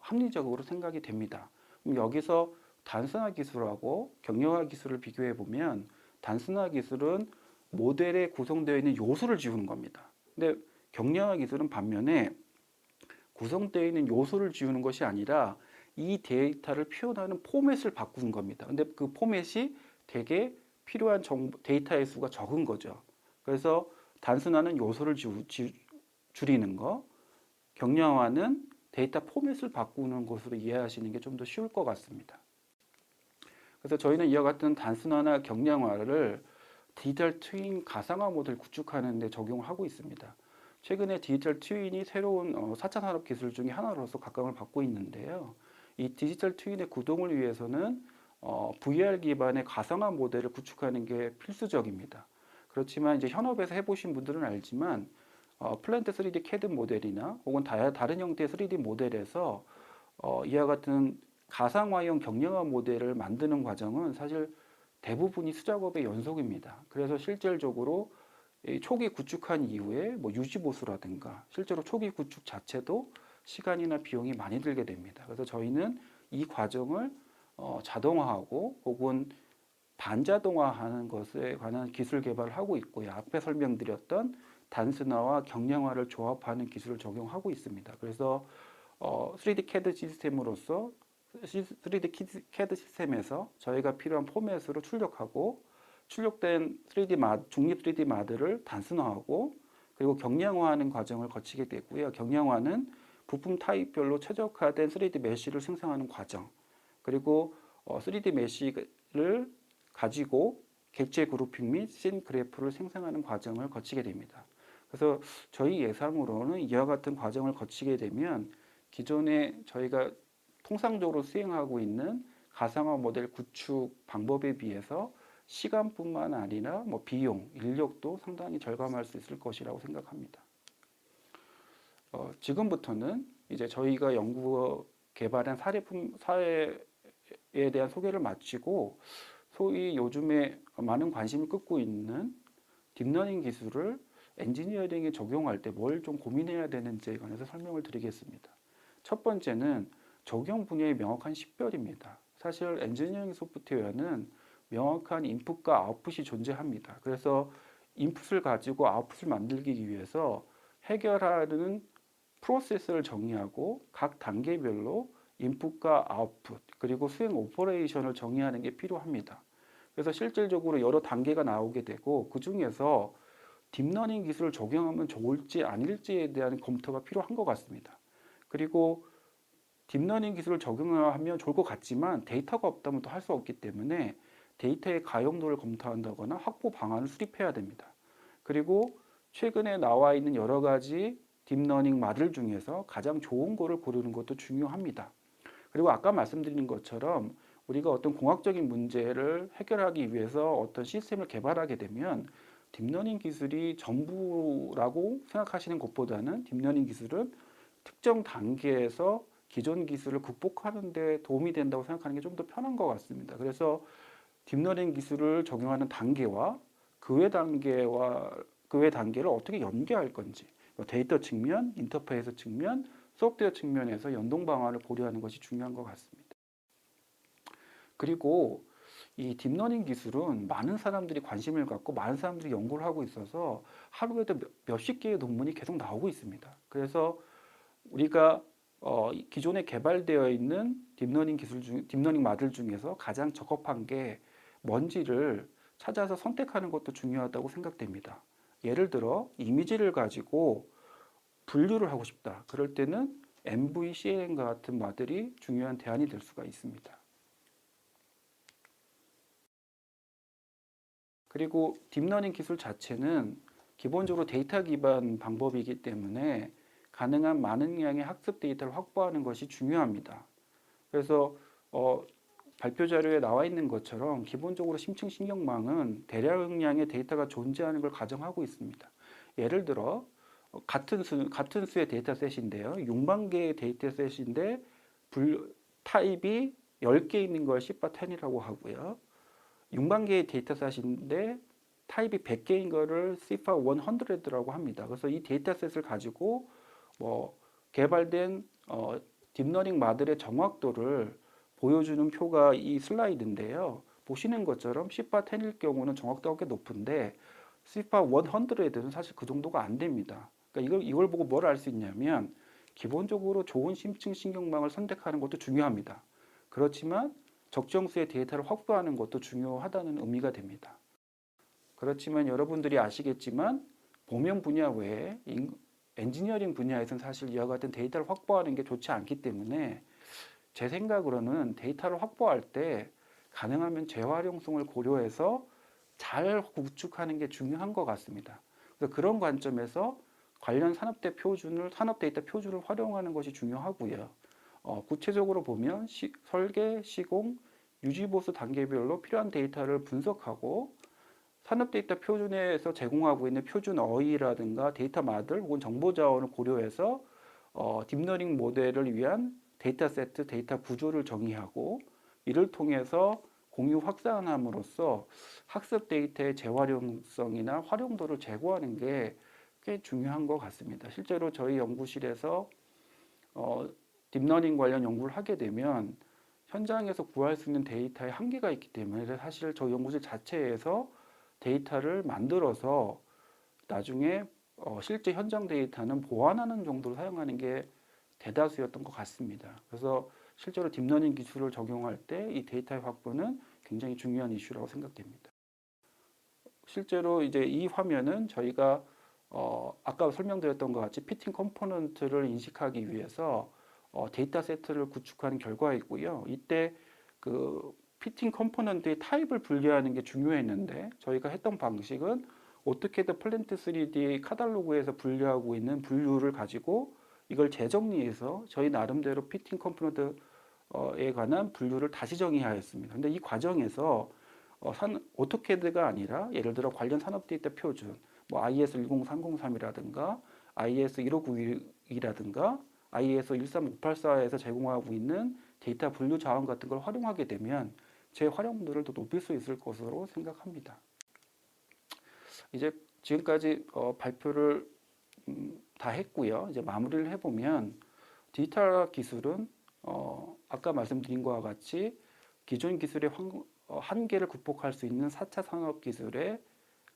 합리적으로 생각이 됩니다. 그럼 여기서 단순화 기술하고 경량화 기술을 비교해 보면 단순화 기술은 모델에 구성되어 있는 요소를 지우는 겁니다. 근데 경량화 기술은 반면에 구성되어 있는 요소를 지우는 것이 아니라 이 데이터를 표현하는 포맷을 바꾸는 겁니다. 근데 그 포맷이 되게 필요한 데이터의 수가 적은 거죠. 그래서 단순화는 요소를 줄이는 거, 경량화는 데이터 포맷을 바꾸는 것으로 이해하시는 게 좀 더 쉬울 것 같습니다. 그래서 저희는 이와 같은 단순화나 경량화를 디지털 트윈 가상화 모델 구축하는 데 적용을 하고 있습니다. 최근에 디지털 트윈이 새로운 4차 산업 기술 중에 하나로서 각광을 받고 있는데요. 이 디지털 트윈의 구동을 위해서는 VR 기반의 가상화 모델을 구축하는 게 필수적입니다. 그렇지만 이제 현업에서 해보신 분들은 알지만 플랜트 3D CAD 모델이나 혹은 다른 형태의 3D 모델에서 이와 같은 가상화형 경량화 모델을 만드는 과정은 사실 대부분이 수작업의 연속입니다. 그래서 실질적으로 초기 구축한 이후에 뭐 유지보수라든가 실제로 초기 구축 자체도 시간이나 비용이 많이 들게 됩니다. 그래서 저희는 이 과정을 자동화하고 혹은 반자동화하는 것에 관한 기술 개발을 하고 있고요. 앞에 설명드렸던 단순화와 경량화를 조합하는 기술을 적용하고 있습니다. 그래서 3D CAD 시스템으로서 3D CAD 시스템에서 저희가 필요한 포맷으로 출력하고 출력된 중립 3D 마드를 단순화하고 그리고 경량화하는 과정을 거치게 되고요. 경량화는 부품 타입별로 최적화된 3D 메쉬를 생성하는 과정 그리고 3D 메쉬를 가지고 객체 그룹핑 및 씬 그래프를 생성하는 과정을 거치게 됩니다. 그래서 저희 예상으로는 이와 같은 과정을 거치게 되면 기존에 저희가 통상적으로 수행하고 있는 가상화 모델 구축 방법에 비해서 시간뿐만 아니라 뭐 비용, 인력도 상당히 절감할 수 있을 것이라고 생각합니다. 지금부터는 이제 저희가 연구 개발한 사례에 대한 소개를 마치고 소위 요즘에 많은 관심을 끌고 있는 딥러닝 기술을 엔지니어링에 적용할 때 뭘 좀 고민해야 되는지에 관해서 설명을 드리겠습니다. 첫 번째는 적용 분야의 명확한 식별입니다. 사실 엔지니어링 소프트웨어는 명확한 인풋과 아웃풋이 존재합니다. 그래서 인풋을 가지고 아웃풋을 만들기 위해서 해결하는 프로세스를 정의하고 각 단계별로 인풋과 아웃풋 그리고 수행 오퍼레이션을 정의하는 게 필요합니다. 그래서 실질적으로 여러 단계가 나오게 되고 그 중에서 딥러닝 기술을 적용하면 좋을지 아닐지에 대한 검토가 필요한 것 같습니다. 그리고 딥러닝 기술을 적용하면 좋을 것 같지만 데이터가 없다면 또 할 수 없기 때문에 데이터의 가용도를 검토한다거나 확보 방안을 수립해야 됩니다. 그리고 최근에 나와 있는 여러 가지 딥러닝 마들 중에서 가장 좋은 거를 고르는 것도 중요합니다. 그리고 아까 말씀드린 것처럼 우리가 어떤 공학적인 문제를 해결하기 위해서 어떤 시스템을 개발하게 되면 딥러닝 기술이 전부라고 생각하시는 것보다는 딥러닝 기술은 특정 단계에서 기존 기술을 극복하는 데 도움이 된다고 생각하는 게 좀 더 편한 것 같습니다. 그래서 딥러닝 기술을 적용하는 단계와 그 외 단계를 어떻게 연계할 건지, 데이터 측면, 인터페이스 측면, 소프트웨어 측면에서 연동 방안을 고려하는 것이 중요한 것 같습니다. 그리고 이 딥러닝 기술은 많은 사람들이 관심을 갖고 많은 사람들이 연구를 하고 있어서 하루에도 몇십 개의 논문이 계속 나오고 있습니다. 그래서 우리가 기존에 개발되어 있는 딥러닝 마들 중에서 가장 적합한 게 뭔지를 찾아서 선택하는 것도 중요하다고 생각됩니다. 예를 들어 이미지를 가지고 분류를 하고 싶다. 그럴 때는 MVCN과 같은 마들이 중요한 대안이 될 수가 있습니다. 그리고 딥러닝 기술 자체는 기본적으로 데이터 기반 방법이기 때문에 가능한 많은 양의 학습 데이터를 확보하는 것이 중요합니다. 그래서 발표 자료에 나와 있는 것처럼 기본적으로 심층 신경망은 대량량의 데이터가 존재하는 걸 가정하고 있습니다. 예를 들어 같은 수의 데이터셋인데요. 6만 개의 데이터셋인데 타입이 10개 있는 걸 C/10이라고 하고요. 6만 개의 데이터셋인데 타입이 100개인 거를 C/100라고 합니다. 그래서 이 데이터셋을 가지고 개발된 딥러닝 마들의 정확도를 보여주는 표가 이 슬라이드인데요. 보시는 것처럼 C/10일 경우는 정확도가 꽤 높은데 C/100는 사실 그 정도가 안 됩니다. 그러니까 이걸 보고 뭘 알 수 있냐면 기본적으로 좋은 심층 신경망을 선택하는 것도 중요합니다. 그렇지만 적정 수의 데이터를 확보하는 것도 중요하다는 의미가 됩니다. 그렇지만 여러분들이 아시겠지만 보면 분야 외에 엔지니어링 분야에서는 사실 이와 같은 데이터를 확보하는 게 좋지 않기 때문에 제 생각으로는 데이터를 확보할 때 가능하면 재활용성을 고려해서 잘 구축하는 게 중요한 것 같습니다. 그래서 그런 관점에서 관련 산업 데이터 표준을 활용하는 것이 중요하고요. 구체적으로 보면 설계, 시공, 유지보수 단계별로 필요한 데이터를 분석하고 산업 데이터 표준에서 제공하고 있는 표준 어휘라든가 데이터 마들 혹은 정보 자원을 고려해서 딥러닝 모델을 위한 데이터 세트, 데이터 구조를 정의하고 이를 통해서 공유 확산함으로써 학습 데이터의 재활용성이나 활용도를 제고하는 게 꽤 중요한 것 같습니다. 실제로 저희 연구실에서 딥러닝 관련 연구를 하게 되면 현장에서 구할 수 있는 데이터의 한계가 있기 때문에 사실 저희 연구실 자체에서 데이터를 만들어서 나중에 실제 현장 데이터는 보완하는 정도로 사용하는 게 대다수였던 것 같습니다. 그래서 실제로 딥러닝 기술을 적용할 때 이 데이터의 확보는 굉장히 중요한 이슈라고 생각됩니다. 실제로 이제 이 화면은 저희가 아까 설명드렸던 것 같이 피팅 컴포넌트를 인식하기 위해서 데이터 세트를 구축하는 결과이고요. 이때 그 피팅 컴포넌트의 타입을 분류하는 게 중요했는데 저희가 했던 방식은 오토캐드 플랜트 3D 카탈로그에서 분류하고 있는 분류를 가지고 이걸 재정리해서 저희 나름대로 피팅 컴포넌트에 관한 분류를 다시 정의하였습니다. 근데 이 과정에서 오토캐드가 아니라 예를 들어 관련 산업 데이터 표준, IS 10303이라든가 IS 1592라든가 ISO 13584에서 제공하고 있는 데이터 분류 자원 같은 걸 활용하게 되면 제 활용도를 더 높일 수 있을 것으로 생각합니다. 이제 지금까지 발표를 다 했고요. 이제 마무리를 해보면 디지털 기술은 아까 말씀드린 것과 같이 기존 기술의 한계를 극복할 수 있는 4차 산업 기술의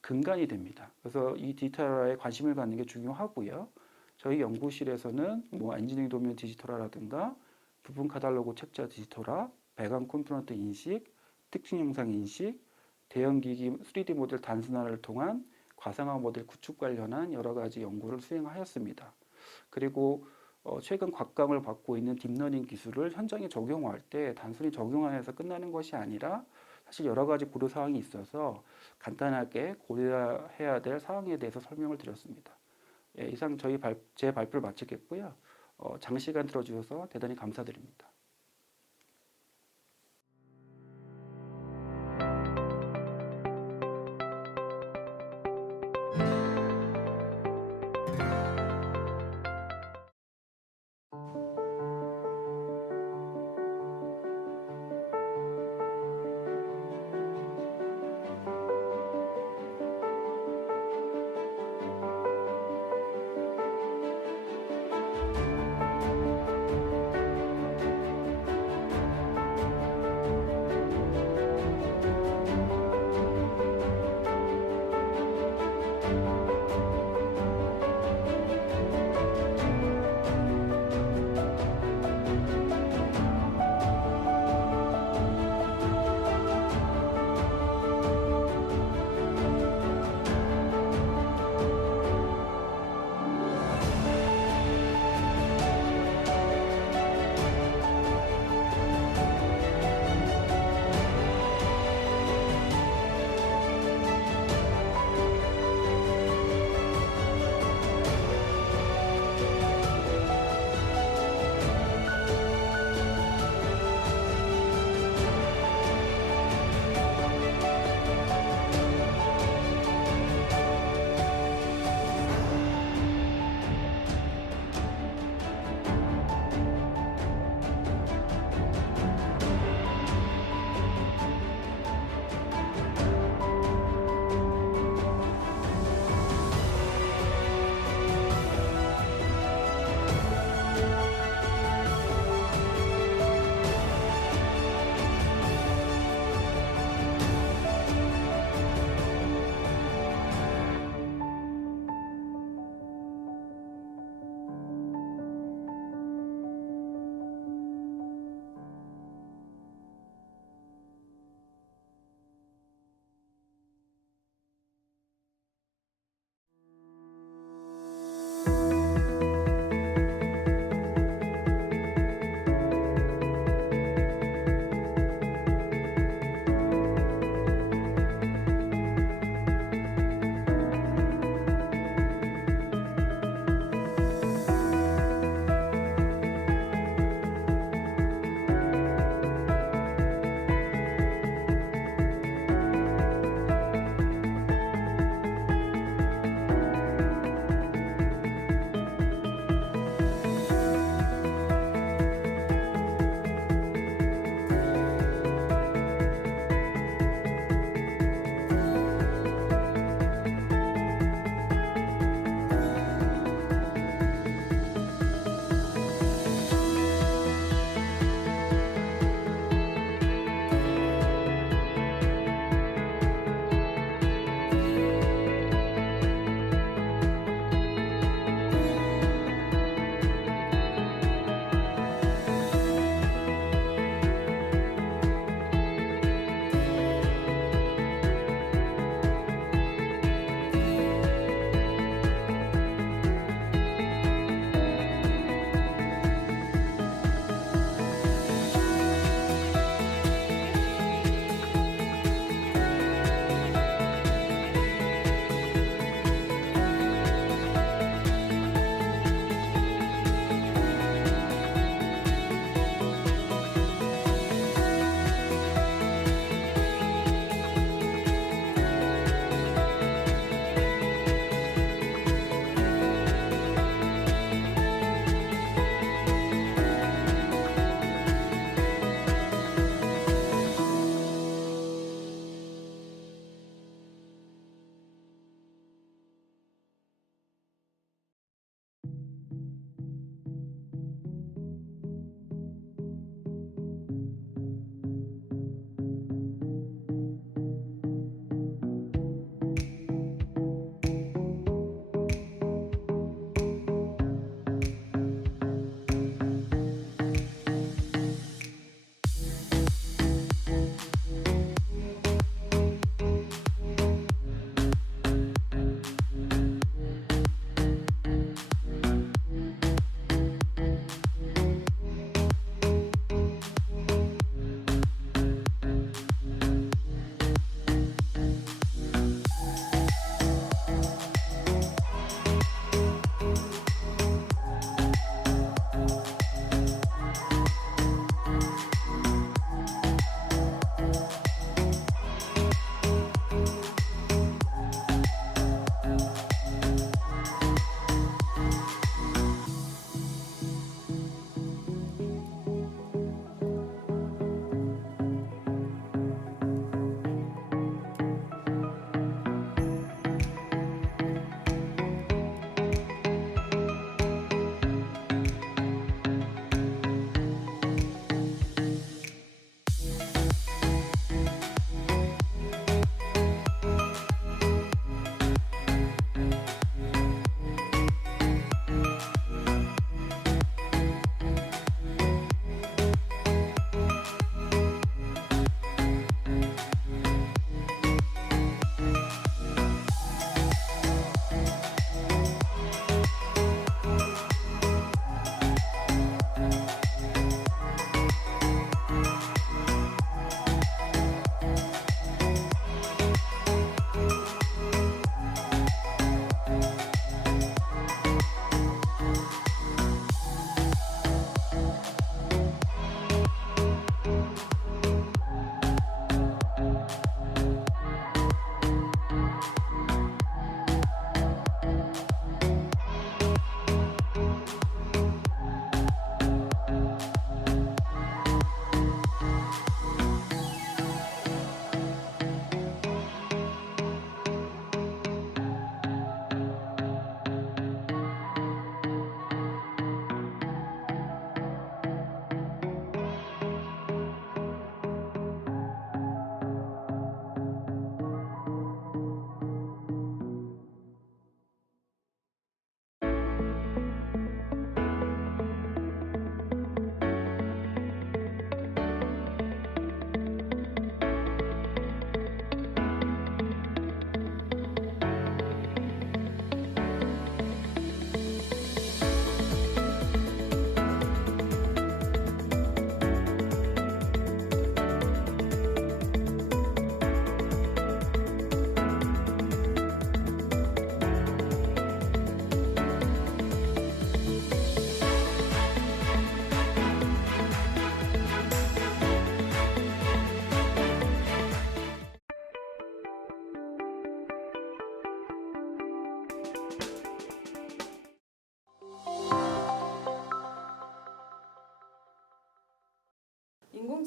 근간이 됩니다. 그래서 이 디지털화에 관심을 갖는 게 중요하고요. 저희 연구실에서는 엔지니어링 도면 디지털화라든가 부분 카탈로그 책자 디지털화, 배관 컴포넌트 인식, 특징 영상 인식, 대형 기기 3D 모델 단순화를 통한 가상화 모델 구축 관련한 여러 가지 연구를 수행하였습니다. 그리고 최근 곽감을 받고 있는 딥러닝 기술을 현장에 적용할 때 단순히 적용해서 끝나는 것이 아니라 사실 여러 가지 고려 사항이 있어서 간단하게 고려해야 될 사항에 대해서 설명을 드렸습니다. 예, 이상 제 발표를 마치겠고요. 장시간 들어주셔서 대단히 감사드립니다.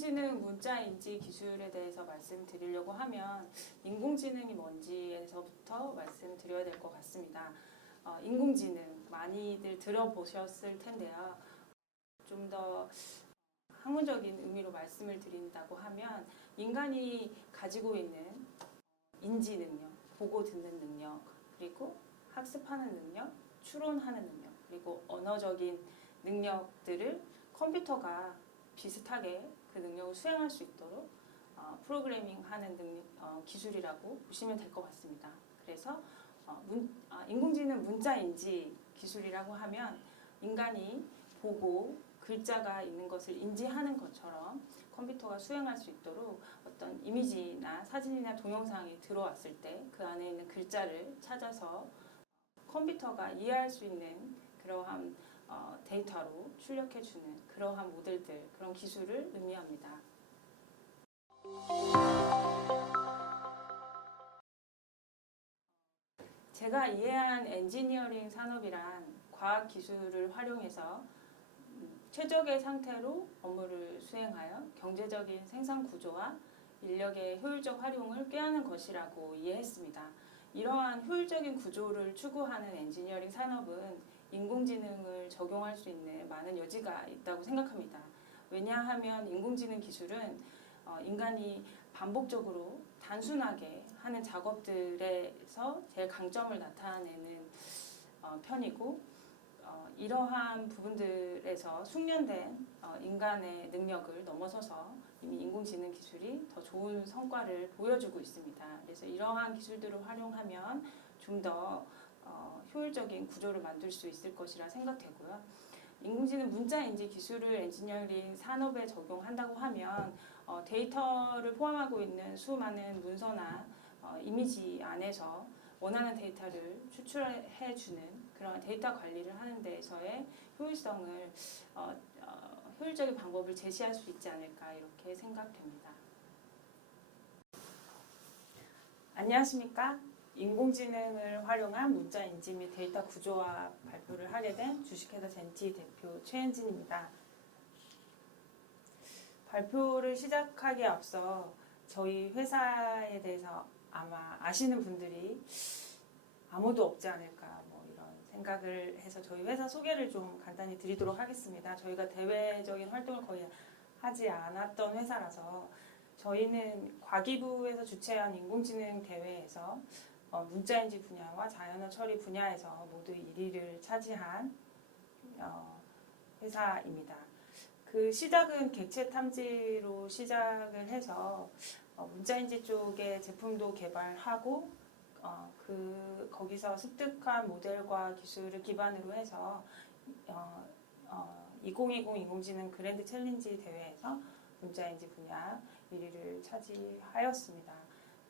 인공지능 문자인지 기술에 대해서 말씀드리려고 하면 인공지능이 뭔지에서부터 말씀드려야 될 것 같습니다. 인공지능 많이들 들어보셨을 텐데요. 좀 더 학문적인 의미로 말씀을 드린다고 하면 인간이 가지고 있는 인지 능력, 보고 듣는 능력, 그리고 학습하는 능력, 추론하는 능력, 그리고 언어적인 능력들을 컴퓨터가 비슷하게 그 능력을 수행할 수 있도록 프로그래밍하는 기술이라고 보시면 될 것 같습니다. 그래서 인공지능 문자인지 기술이라고 하면 인간이 보고 글자가 있는 것을 인지하는 것처럼 컴퓨터가 수행할 수 있도록 어떤 이미지나 사진이나 동영상이 들어왔을 때 그 안에 있는 글자를 찾아서 컴퓨터가 이해할 수 있는 그러한 데이터로 출력해주는 그러한 모델들, 그런 기술을 의미합니다. 제가 이해한 엔지니어링 산업이란 과학 기술을 활용해서 최적의 상태로 업무를 수행하여 경제적인 생산 구조와 인력의 효율적 활용을 꾀하는 것이라고 이해했습니다. 이러한 효율적인 구조를 추구하는 엔지니어링 산업은 인공지능을 적용할 수 있는 많은 여지가 있다고 생각합니다. 왜냐하면 인공지능 기술은 인간이 반복적으로 단순하게 하는 작업들에서 제일 강점을 나타내는 편이고 이러한 부분들에서 숙련된 인간의 능력을 넘어서서 이미 인공지능 기술이 더 좋은 성과를 보여주고 있습니다. 그래서 이러한 기술들을 활용하면 좀 더 효율적인 구조를 만들 수 있을 것이라 생각되고요. 인공지능 문자인지 기술을 엔지니어링 산업에 적용한다고 하면 데이터를 포함하고 있는 수많은 문서나 이미지 안에서 원하는 데이터를 추출해주는 그런 데이터 관리를 하는 데에서의 효율성을 효율적인 방법을 제시할 수 있지 않을까 이렇게 생각됩니다. 안녕하십니까? 인공지능을 활용한 문자인지 및 데이터 구조화 발표를 하게 된 주식회사 젠티 대표 최현진입니다. 발표를 시작하기에 앞서 저희 회사에 대해서 아마 아시는 분들이 아무도 없지 않을까 이런 생각을 해서 저희 회사 소개를 좀 간단히 드리도록 하겠습니다. 저희가 대외적인 활동을 거의 하지 않았던 회사라서 저희는 과기부에서 주최한 인공지능 대회에서 문자인지 분야와 자연어 처리 분야에서 모두 1위를 차지한 회사입니다. 그 시작은 객체 탐지로 시작을 해서 문자인지 쪽에 제품도 개발하고 거기서 습득한 모델과 기술을 기반으로 해서 2020 인공지능 그랜드 챌린지 대회에서 문자인지 분야 1위를 차지하였습니다.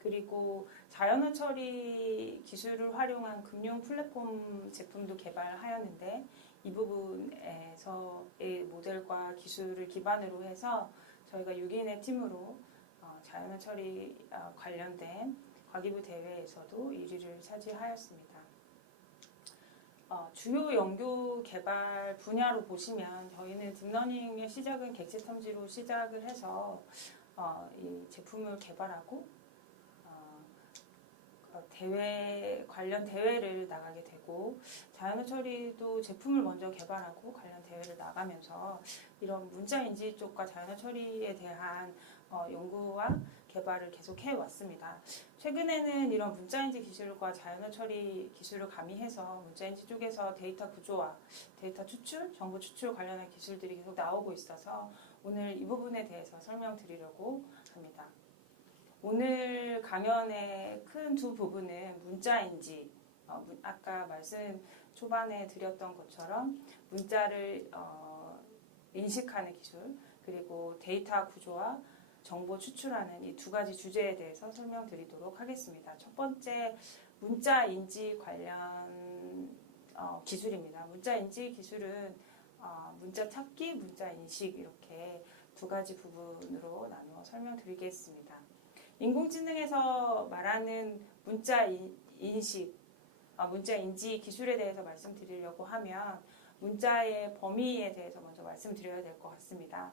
그리고 자연어 처리 기술을 활용한 금융 플랫폼 제품도 개발하였는데 이 부분에서의 모델과 기술을 기반으로 해서 저희가 6인의 팀으로 자연어 처리 관련된 과기부 대회에서도 1위를 차지하였습니다. 주요 연구 개발 분야로 보시면 저희는 딥러닝의 시작은 객체 탐지로 시작을 해서 이 제품을 개발하고 관련 대회를 나가게 되고 자연어 처리도 제품을 먼저 개발하고 관련 대회를 나가면서 이런 문자인지 쪽과 자연어 처리에 대한 연구와 개발을 계속 해왔습니다. 최근에는 이런 문자인지 기술과 자연어 처리 기술을 가미해서 문자인지 쪽에서 데이터 구조화, 데이터 추출, 정보 추출 관련한 기술들이 계속 나오고 있어서 오늘 이 부분에 대해서 설명드리려고 합니다. 오늘 강연의 큰 두 부분은 문자인지, 아까 말씀 초반에 드렸던 것처럼 문자를 인식하는 기술, 그리고 데이터 구조와 정보 추출하는 이 두 가지 주제에 대해서 설명드리도록 하겠습니다. 첫 번째, 문자인지 관련 기술입니다. 문자인지 기술은 문자 찾기, 문자 인식 이렇게 두 가지 부분으로 나누어 설명드리겠습니다. 인공지능에서 말하는 문자 인식, 문자 인지 기술에 대해서 말씀드리려고 하면 문자의 범위에 대해서 먼저 말씀드려야 될 것 같습니다.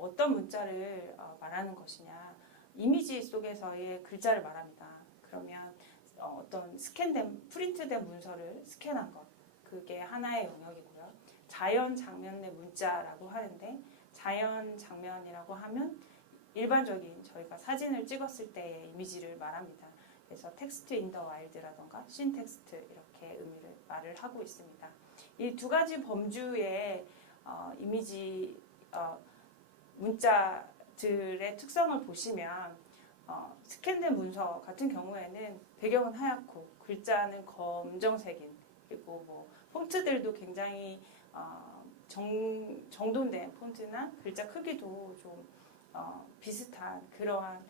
어떤 문자를 말하는 것이냐, 이미지 속에서의 글자를 말합니다. 그러면 어떤 스캔된 프린트된 문서를 스캔한 것, 그게 하나의 영역이고요. 자연 장면 내 문자라고 하는데, 자연 장면이라고 하면 일반적인 저희가 사진을 찍었을 때의 이미지를 말합니다. 그래서 텍스트 인 더 와일드라던가 신텍스트 이렇게 의미를 말을 하고 있습니다. 이 두 가지 범주의 이미지 문자들의 특성을 보시면 스캔된 문서 같은 경우에는 배경은 하얗고 글자는 검정색인, 그리고 뭐 폰트들도 굉장히 정돈된 폰트나 글자 크기도 좀 비슷한 그러한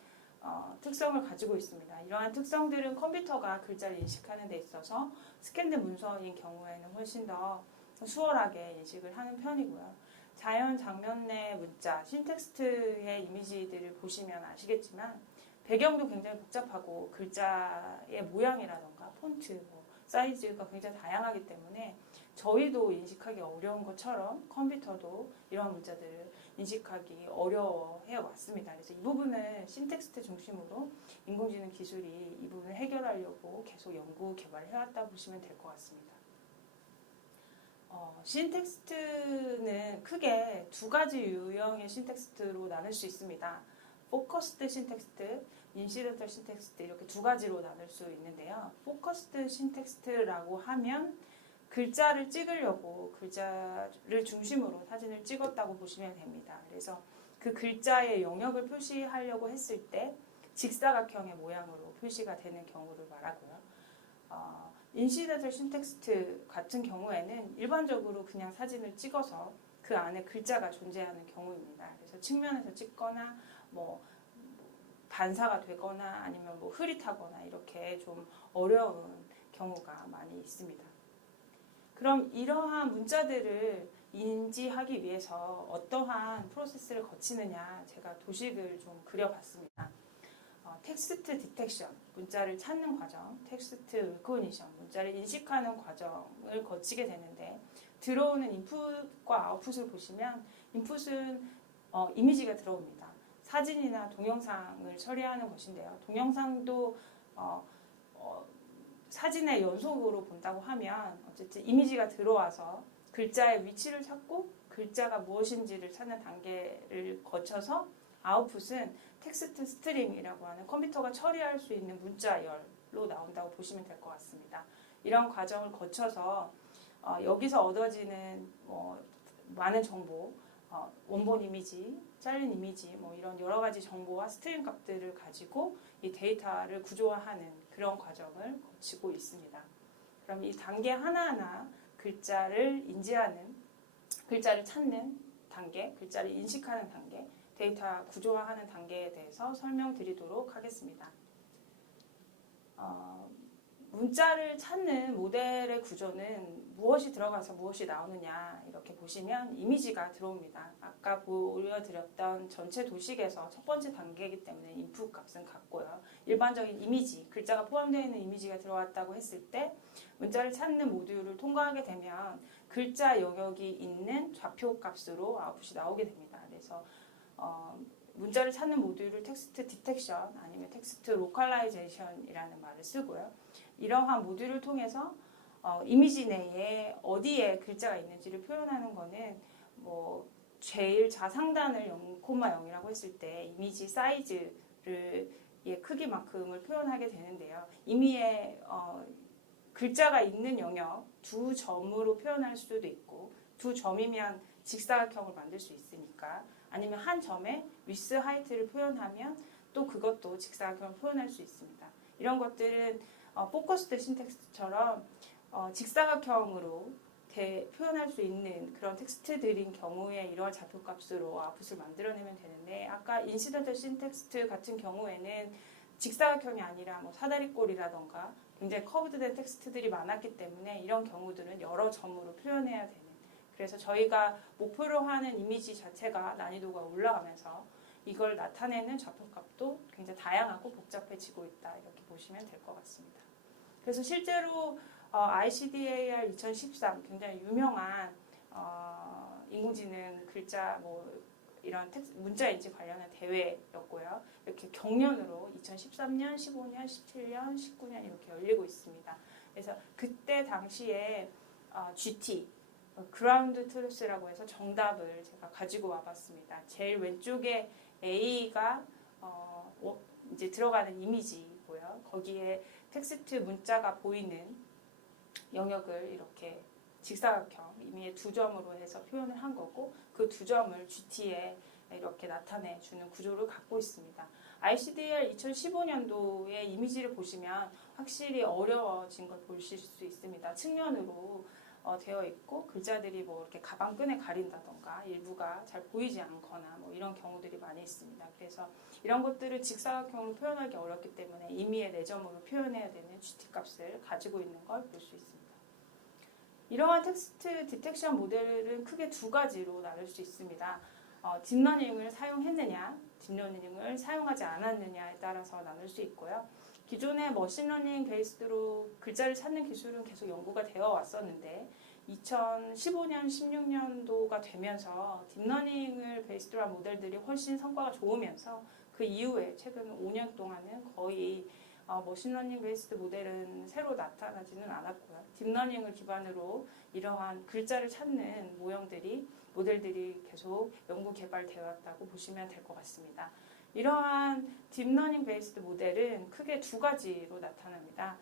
특성을 가지고 있습니다. 이러한 특성들은 컴퓨터가 글자를 인식하는 데 있어서 스캔된 문서인 경우에는 훨씬 더 수월하게 인식을 하는 편이고요. 자연 장면 내 문자, 신텍스트의 이미지들을 보시면 아시겠지만 배경도 굉장히 복잡하고 글자의 모양이라던가 폰트, 사이즈가 굉장히 다양하기 때문에 저희도 인식하기 어려운 것처럼 컴퓨터도 이러한 문자들을 인식하기 어려워해 왔습니다. 그래서 이 부분은 신텍스트 중심으로 인공지능 기술이 이 부분을 해결하려고 계속 연구 개발을 해왔다 보시면 될 것 같습니다. 신텍스트는 크게 두 가지 유형의 신텍스트로 나눌 수 있습니다. 포커스드 신텍스트, 인시덴털 신텍스트 이렇게 두 가지로 나눌 수 있는데요. 포커스드 신텍스트라고 하면 글자를 찍으려고 글자를 중심으로 사진을 찍었다고 보시면 됩니다. 그래서 그 글자의 영역을 표시하려고 했을 때 직사각형의 모양으로 표시가 되는 경우를 말하고요. 인시덴털 신텍스트 같은 경우에는 일반적으로 그냥 사진을 찍어서 그 안에 글자가 존재하는 경우입니다. 그래서 측면에서 찍거나 뭐 반사가 되거나 아니면 뭐 흐릿하거나 이렇게 좀 어려운 경우가 많이 있습니다. 그럼 이러한 문자들을 인지하기 위해서 어떠한 프로세스를 거치느냐, 제가 도식을 좀 그려봤습니다. 텍스트 디텍션, 문자를 찾는 과정, 텍스트 리코니션, 문자를 인식하는 과정을 거치게 되는데, 들어오는 인풋과 아웃풋을 보시면 인풋은 이미지가 들어옵니다. 사진이나 동영상을 처리하는 것인데요. 동영상도 사진의 연속으로 본다고 하면 어쨌든 이미지가 들어와서 글자의 위치를 찾고 글자가 무엇인지를 찾는 단계를 거쳐서 아웃풋은 텍스트 스트림이라고 하는 컴퓨터가 처리할 수 있는 문자열로 나온다고 보시면 될 것 같습니다. 이런 과정을 거쳐서 여기서 얻어지는 많은 정보, 원본 이미지, 잘린 이미지, 이런 여러 가지 정보와 스트림 값들을 가지고 이 데이터를 구조화하는 그런 과정을 거치고 있습니다. 그럼 이 단계 하나하나 글자를 인지하는, 글자를 찾는 단계, 글자를 인식하는 단계, 데이터 구조화하는 단계에 대해서 설명드리도록 하겠습니다. 문자를 찾는 모델의 구조는 무엇이 들어가서 무엇이 나오느냐 이렇게 보시면 이미지가 들어옵니다. 아까 보여드렸던 전체 도식에서 첫 번째 단계이기 때문에 인풋 값은 같고요. 일반적인 이미지, 글자가 포함되어 있는 이미지가 들어왔다고 했을 때 문자를 찾는 모듈을 통과하게 되면 글자 영역이 있는 좌표 값으로 아웃풋이 나오게 됩니다. 그래서 문자를 찾는 모듈을 텍스트 디텍션 아니면 텍스트 로컬라이제이션이라는 말을 쓰고요. 이러한 모듈을 통해서 이미지 내에 어디에 글자가 있는지를 표현하는 거는 제일 좌상단을 0,0이라고 했을 때 이미지 사이즈의 크기만큼을 표현하게 되는데요. 이미의 글자가 있는 영역 두 점으로 표현할 수도 있고 두 점이면 직사각형을 만들 수 있으니까 아니면 한 점에 위스 하이트를 표현하면 또 그것도 직사각형을 표현할 수 있습니다. 이런 것들은 포커스드 신텍스트처럼 직사각형으로 표현할 수 있는 그런 텍스트들인 경우에 이러한 좌표값으로 아웃풋을 만들어내면 되는데 아까 인시덴털 신텍스트 같은 경우에는 직사각형이 아니라 사다리꼴이라던가 굉장히 커브드된 텍스트들이 많았기 때문에 이런 경우들은 여러 점으로 표현해야 되는, 그래서 저희가 목표로 하는 이미지 자체가 난이도가 올라가면서 이걸 나타내는 좌표값도 굉장히 다양하고 복잡해지고 있다 이렇게 보시면 될 것 같습니다. 그래서 실제로 ICDAR 2013 굉장히 유명한 인공지능 글자 이런 문자인지 관련한 대회였고요. 이렇게 경년으로 2013년, 15년, 17년, 19년 이렇게 열리고 있습니다. 그래서 그때 당시에 GT 그라운드 트루스라고 해서 정답을 제가 가지고 와봤습니다. 제일 왼쪽에 A가 이제 들어가는 이미지고요. 거기에 텍스트 문자가 보이는 영역을 이렇게 직사각형 의미의 두 점으로 해서 표현을 한 거고 그 두 점을 GT에 이렇게 나타내 주는 구조를 갖고 있습니다. ICDL 2015년도의 이미지를 보시면 확실히 어려워진 걸 보실 수 있습니다. 측면으로 되어 있고 글자들이 뭐 이렇게 가방끈에 가린다던가 일부가 잘 보이지 않거나 뭐 이런 경우들이 많이 있습니다. 그래서 이런 것들을 직사각형으로 표현하기 어렵기 때문에 임의의 4점으로 표현해야 되는 GT 값을 가지고 있는 걸 볼 수 있습니다. 이러한 텍스트 디텍션 모델은 크게 두 가지로 나눌 수 있습니다. 딥러닝을 사용했느냐, 딥러닝을 사용하지 않았느냐에 따라서 나눌 수 있고요. 기존의 머신러닝 베이스로 글자를 찾는 기술은 계속 연구가 되어 왔었는데 2015년, 16년도가 되면서 딥러닝을 베이스로 한 모델들이 훨씬 성과가 좋으면서 그 이후에 최근 5년 동안은 거의 머신러닝 베이스드 모델은 새로 나타나지는 않았고요. 딥러닝을 기반으로 이러한 글자를 찾는 모델들이 계속 연구 개발되어 왔다고 보시면 될 것 같습니다. 이러한 딥러닝 베이스드 모델은 크게 두 가지로 나타납니다.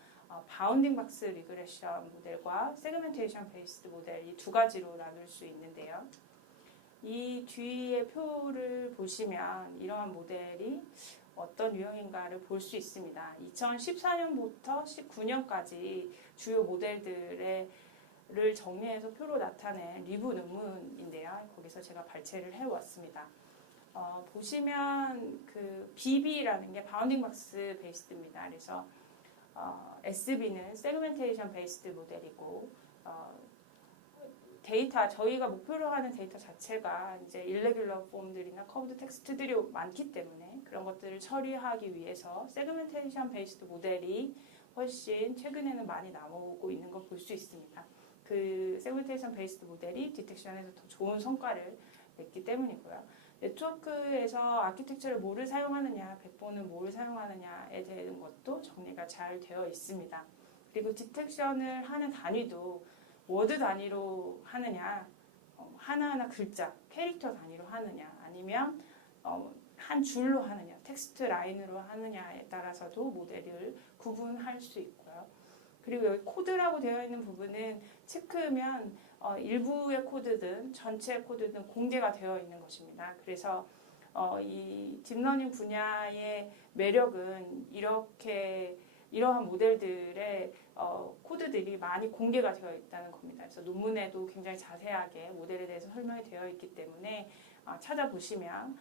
바운딩 박스 리그레션 모델과 세그멘테이션 베이스드 모델 이 두 가지로 나눌 수 있는데요. 이 뒤에 표를 보시면 이러한 모델이 어떤 유형인가를 볼 수 있습니다. 2014년부터 19년까지 주요 모델들을 정리해서 표로 나타낸 리뷰 논문인데요. 거기서 제가 발췌를 해왔습니다. 보시면 그 BB라는 게 바운딩 박스 베이스드입니다. 그래서 SB는 세그멘테이션 베이스드 모델이고 저희가 목표로 하는 데이터 자체가 이제 일레귤러 폼들이나 커브드 텍스트들이 많기 때문에 그런 것들을 처리하기 위해서 세그멘테이션 베이스드 모델이 훨씬 최근에는 많이 나오고 있는 걸 볼 수 있습니다. 그 세그멘테이션 베이스드 모델이 디텍션에서 더 좋은 성과를 냈기 때문이고요. 네트워크에서 아키텍처를 뭐를 사용하느냐, 백본은 뭐를 사용하느냐에 대한 것도 정리가 잘 되어 있습니다. 그리고 디텍션을 하는 단위도 워드 단위로 하느냐, 하나하나 글자, 캐릭터 단위로 하느냐, 아니면 한 줄로 하느냐, 텍스트 라인으로 하느냐에 따라서도 모델을 구분할 수 있고요. 그리고 여기 코드라고 되어 있는 부분은 체크면 일부의 코드든 전체 코드든 공개가 되어 있는 것입니다. 그래서 이 딥러닝 분야의 매력은 이러한 모델들의 코드들이 많이 공개가 되어 있다는 겁니다. 그래서 논문에도 굉장히 자세하게 모델에 대해서 설명이 되어 있기 때문에 찾아보시면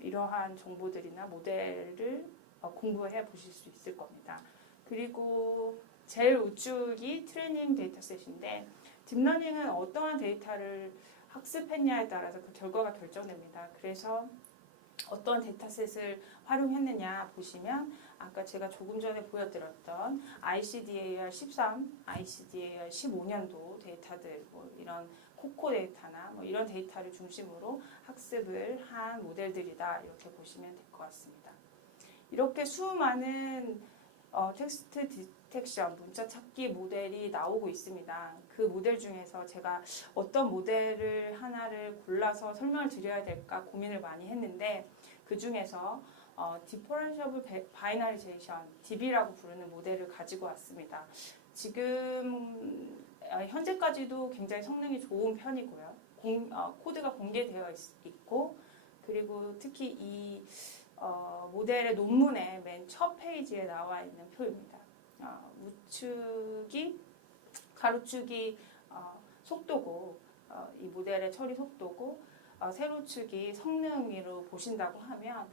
이러한 정보들이나 모델을 공부해 보실 수 있을 겁니다. 그리고 제일 우측이 트레이닝 데이터셋인데 딥러닝은 어떠한 데이터를 학습했냐에 따라서 그 결과가 결정됩니다. 그래서 어떤 데이터셋을 활용했느냐 보시면 아까 제가 조금 전에 보여드렸던 ICDAR 13, ICDAR 15년도 데이터들 이런 코코 데이터나 이런 데이터를 중심으로 학습을 한 모델들이다 이렇게 보시면 될 것 같습니다. 이렇게 수많은 텍스트 디텍션, 문자 찾기 모델이 나오고 있습니다. 그 모델 중에서 제가 어떤 모델을 하나를 골라서 설명을 드려야 될까 고민을 많이 했는데 그 중에서 디퍼런셔블 바이너리제이션, DB라고 부르는 모델을 가지고 왔습니다. 지금 현재까지도 굉장히 성능이 좋은 편이고요. 코드가 공개되어 있고 그리고 특히 이 모델의 논문의 맨 첫 페이지에 나와 있는 표입니다. 우측이 가로축이 속도고 이 모델의 처리 속도고 세로축이 성능으로 보신다고 하면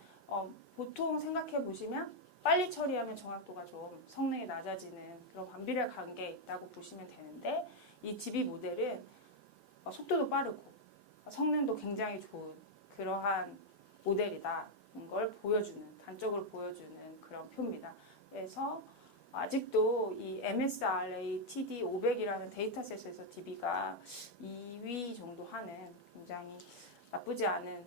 보통 생각해 보시면 빨리 처리하면 정확도가 좀 성능이 낮아지는 그런 반비례 관계에 있다고 보시면 되는데 이 DB 모델은 속도도 빠르고 성능도 굉장히 좋은 그러한 모델이다는 걸 단적으로 보여주는 그런 표입니다. 그래서 아직도 이 MSRA TD 500이라는 데이터셋에서 DB가 2위 정도 하는 굉장히 나쁘지 않은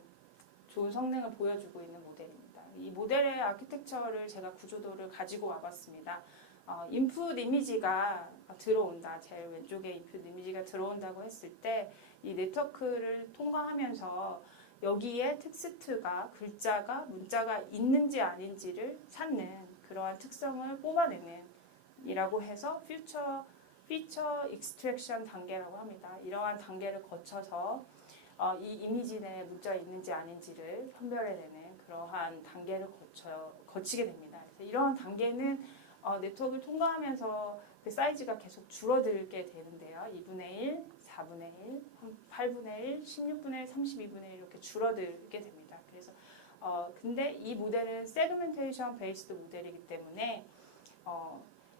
좋은 성능을 보여주고 있는 모델입니다. 이 모델의 아키텍처를 제가 구조도를 가지고 와봤습니다. 인풋 이미지가 들어온다. 제일 왼쪽에 인풋 이미지가 들어온다고 했을 때 이 네트워크를 통과하면서 여기에 텍스트가 글자가 문자가 있는지 아닌지를 찾는 그러한 특성을 뽑아내는 이라고 해서 피처 익스트랙션 단계라고 합니다. 이러한 단계를 거쳐서 이 이미지 내에 문자가 있는지 아닌지를 판별해내는 그러한 단계를 거치게 됩니다. 그래서 이러한 단계는 네트워크를 통과하면서 그 사이즈가 계속 줄어들게 되는데요. 2분의 1, 4분의 1, 8분의 1, 16분의 1, 32분의 1 이렇게 줄어들게 됩니다. 그래서 근데 이 모델은 세그멘테이션 베이스드 모델이기 때문에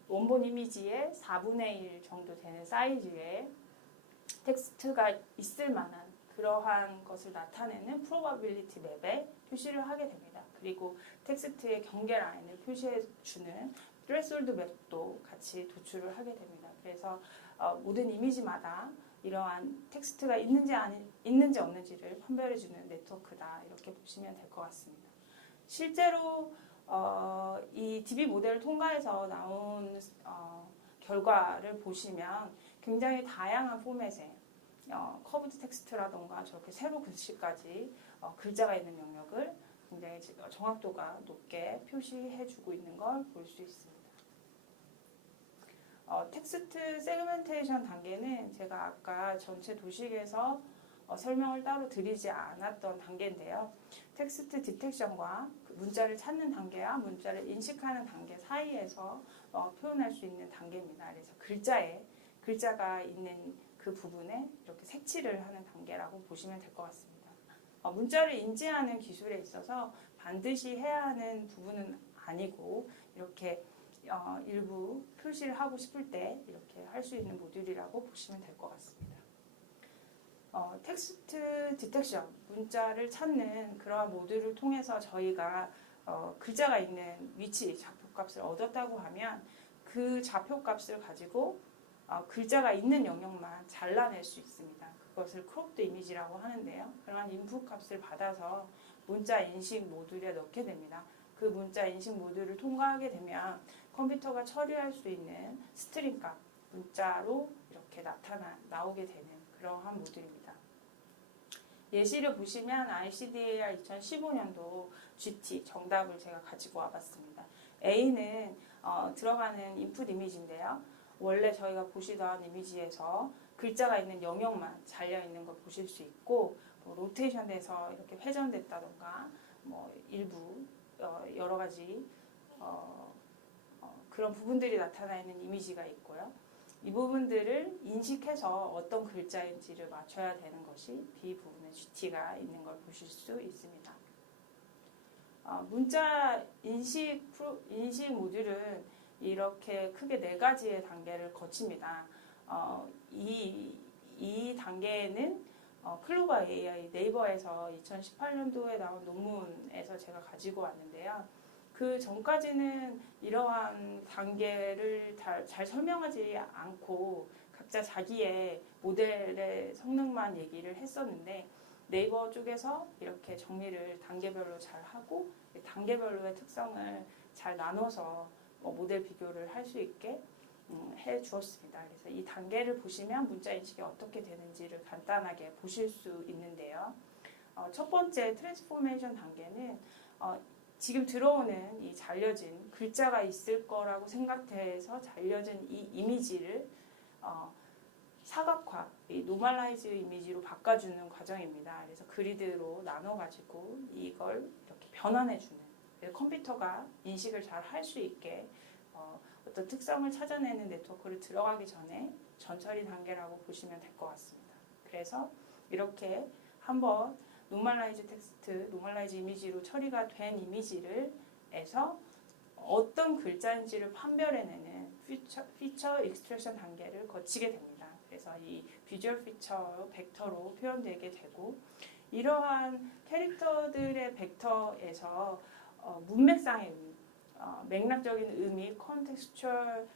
원본 이미지의 4분의 1 정도 되는 사이즈의 텍스트가 있을 만한 그러한 것을 나타내는 프로바빌리티 맵에 표시를 하게 됩니다. 그리고 텍스트의 경계 라인을 표시해주는 threshold 맵도 같이 도출을 하게 됩니다. 그래서 모든 이미지마다 이러한 텍스트가 있는지 없는지를 판별해주는 네트워크다 이렇게 보시면 될 것 같습니다. 실제로 이 DB 모델을 통과해서 나온 결과를 보시면 굉장히 다양한 포맷의 커브드 텍스트라던가 저렇게 세로 글씨까지 글자가 있는 영역을 굉장히 정확도가 높게 표시해주고 있는 걸 볼 수 있습니다. 텍스트 세그멘테이션 단계는 제가 아까 전체 도식에서 설명을 따로 드리지 않았던 단계인데요. 텍스트 디텍션과 문자를 찾는 단계와 문자를 인식하는 단계 사이에서 표현할 수 있는 단계입니다. 그래서 글자가 있는 그 부분에 이렇게 색칠을 하는 단계라고 보시면 될 것 같습니다. 문자를 인지하는 기술에 있어서 반드시 해야 하는 부분은 아니고 이렇게 일부 표시를 하고 싶을 때 이렇게 할 수 있는 모듈이라고 보시면 될 것 같습니다. 텍스트 디텍션, 문자를 찾는 그러한 모듈을 통해서 저희가 글자가 있는 위치, 좌표값을 얻었다고 하면 그 좌표값을 가지고 글자가 있는 영역만 잘라낼 수 있습니다. 그것을 크롭드 이미지라고 하는데요. 그러한 인풋 값을 받아서 문자 인식 모듈에 넣게 됩니다. 그 문자 인식 모듈을 통과하게 되면 컴퓨터가 처리할 수 있는 스트링 값, 문자로 이렇게 나오게 되는 그러한 모듈입니다. 예시를 보시면 ICDAR 2015년도 GT 정답을 제가 가지고 와봤습니다. A는 들어가는 인풋 이미지인데요. 원래 저희가 보시던 이미지에서 글자가 있는 영역만 잘려 있는 걸 보실 수 있고 로테이션돼서 이렇게 회전됐다던가 일부 여러 가지 그런 부분들이 나타나 있는 이미지가 있고요. 이 부분들을 인식해서 어떤 글자인지를 맞춰야 되는 것이 B 부분에 GT가 있는 걸 보실 수 있습니다. 문자 인식 모듈은 이렇게 크게 4가지의 단계를 거칩니다. 이 단계에는 클로바 AI 네이버에서 2018년도에 나온 논문에서 제가 가지고 왔는데요. 그 전까지는 이러한 단계를 잘 설명하지 않고 각자 자기의 모델의 성능만 얘기를 했었는데 네이버 쪽에서 이렇게 정리를 단계별로 잘 하고 단계별로의 특성을 잘 나눠서 모델 비교를 할 수 있게 해 주었습니다. 그래서 이 단계를 보시면 문자 인식이 어떻게 되는지를 간단하게 보실 수 있는데요. 첫 번째 트랜스포메이션 단계는 지금 들어오는 이 잘려진 글자가 있을 거라고 생각해서 잘려진 이 이미지를 사각화, 이 노멀라이즈 이미지로 바꿔주는 과정입니다. 그래서 그리드로 나눠가지고 이걸 이렇게 변환해주는 컴퓨터가 인식을 잘 할 수 있게 어떤 특성을 찾아내는 네트워크를 들어가기 전에 전처리 단계라고 보시면 될 것 같습니다. 그래서 이렇게 한번 노멀라이즈 텍스트, 노멀라이즈 이미지로 처리가 된 이미지를 해서 어떤 글자인지를 판별해내는 피처 익스트랙션 단계를 거치게 됩니다. 그래서 이 비주얼 피처 벡터로 표현되게 되고 이러한 캐릭터들의 벡터에서 문맥상의 의미, 맥락적인 의미, 컨텍스추얼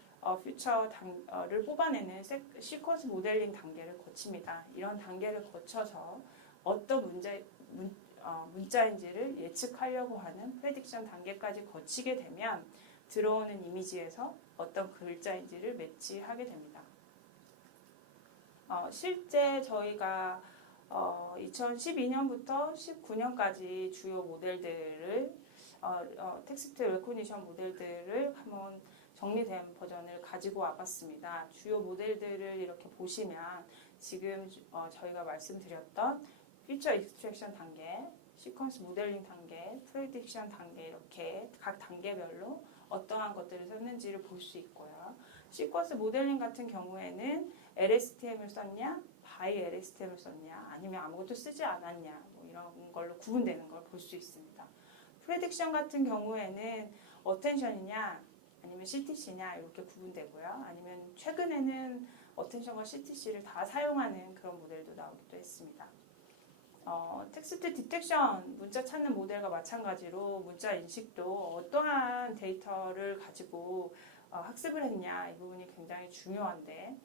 퓨처를 뽑아내는 시퀀스 모델링 단계를 거칩니다. 이런 단계를 거쳐서 어떤 문자인지를 예측하려고 하는 프레딕션 단계까지 거치게 되면 들어오는 이미지에서 어떤 글자인지를 매치하게 됩니다. 실제 저희가 2012년부터 19년까지 주요 모델들을 텍스트 레코니션 모델들을 한번 정리된 버전을 가지고 와봤습니다. 주요 모델들을 이렇게 보시면 지금 저희가 말씀드렸던 피처 익스트랙션 단계, 시퀀스 모델링 단계, 프레딕션 단계 이렇게 각 단계별로 어떠한 것들을 썼는지를 볼 수 있고요. 시퀀스 모델링 같은 경우에는 LSTM을 썼냐, 바이 LSTM을 썼냐, 아니면 아무것도 쓰지 않았냐, 뭐 이런 걸로 구분되는 걸 볼 수 있습니다. 프레딕션 같은 경우에는 어텐션이냐, 아니면 CTC냐 이렇게 구분되고요. 아니면 최근에는 어텐션과 CTC를 다 사용하는 그런 모델도 나오기도 했습니다. 텍스트 디텍션, 문자 찾는 모델과 마찬가지로 문자 인식도 어떠한 데이터를 가지고 학습을 했냐 이 부분이 굉장히 중요한데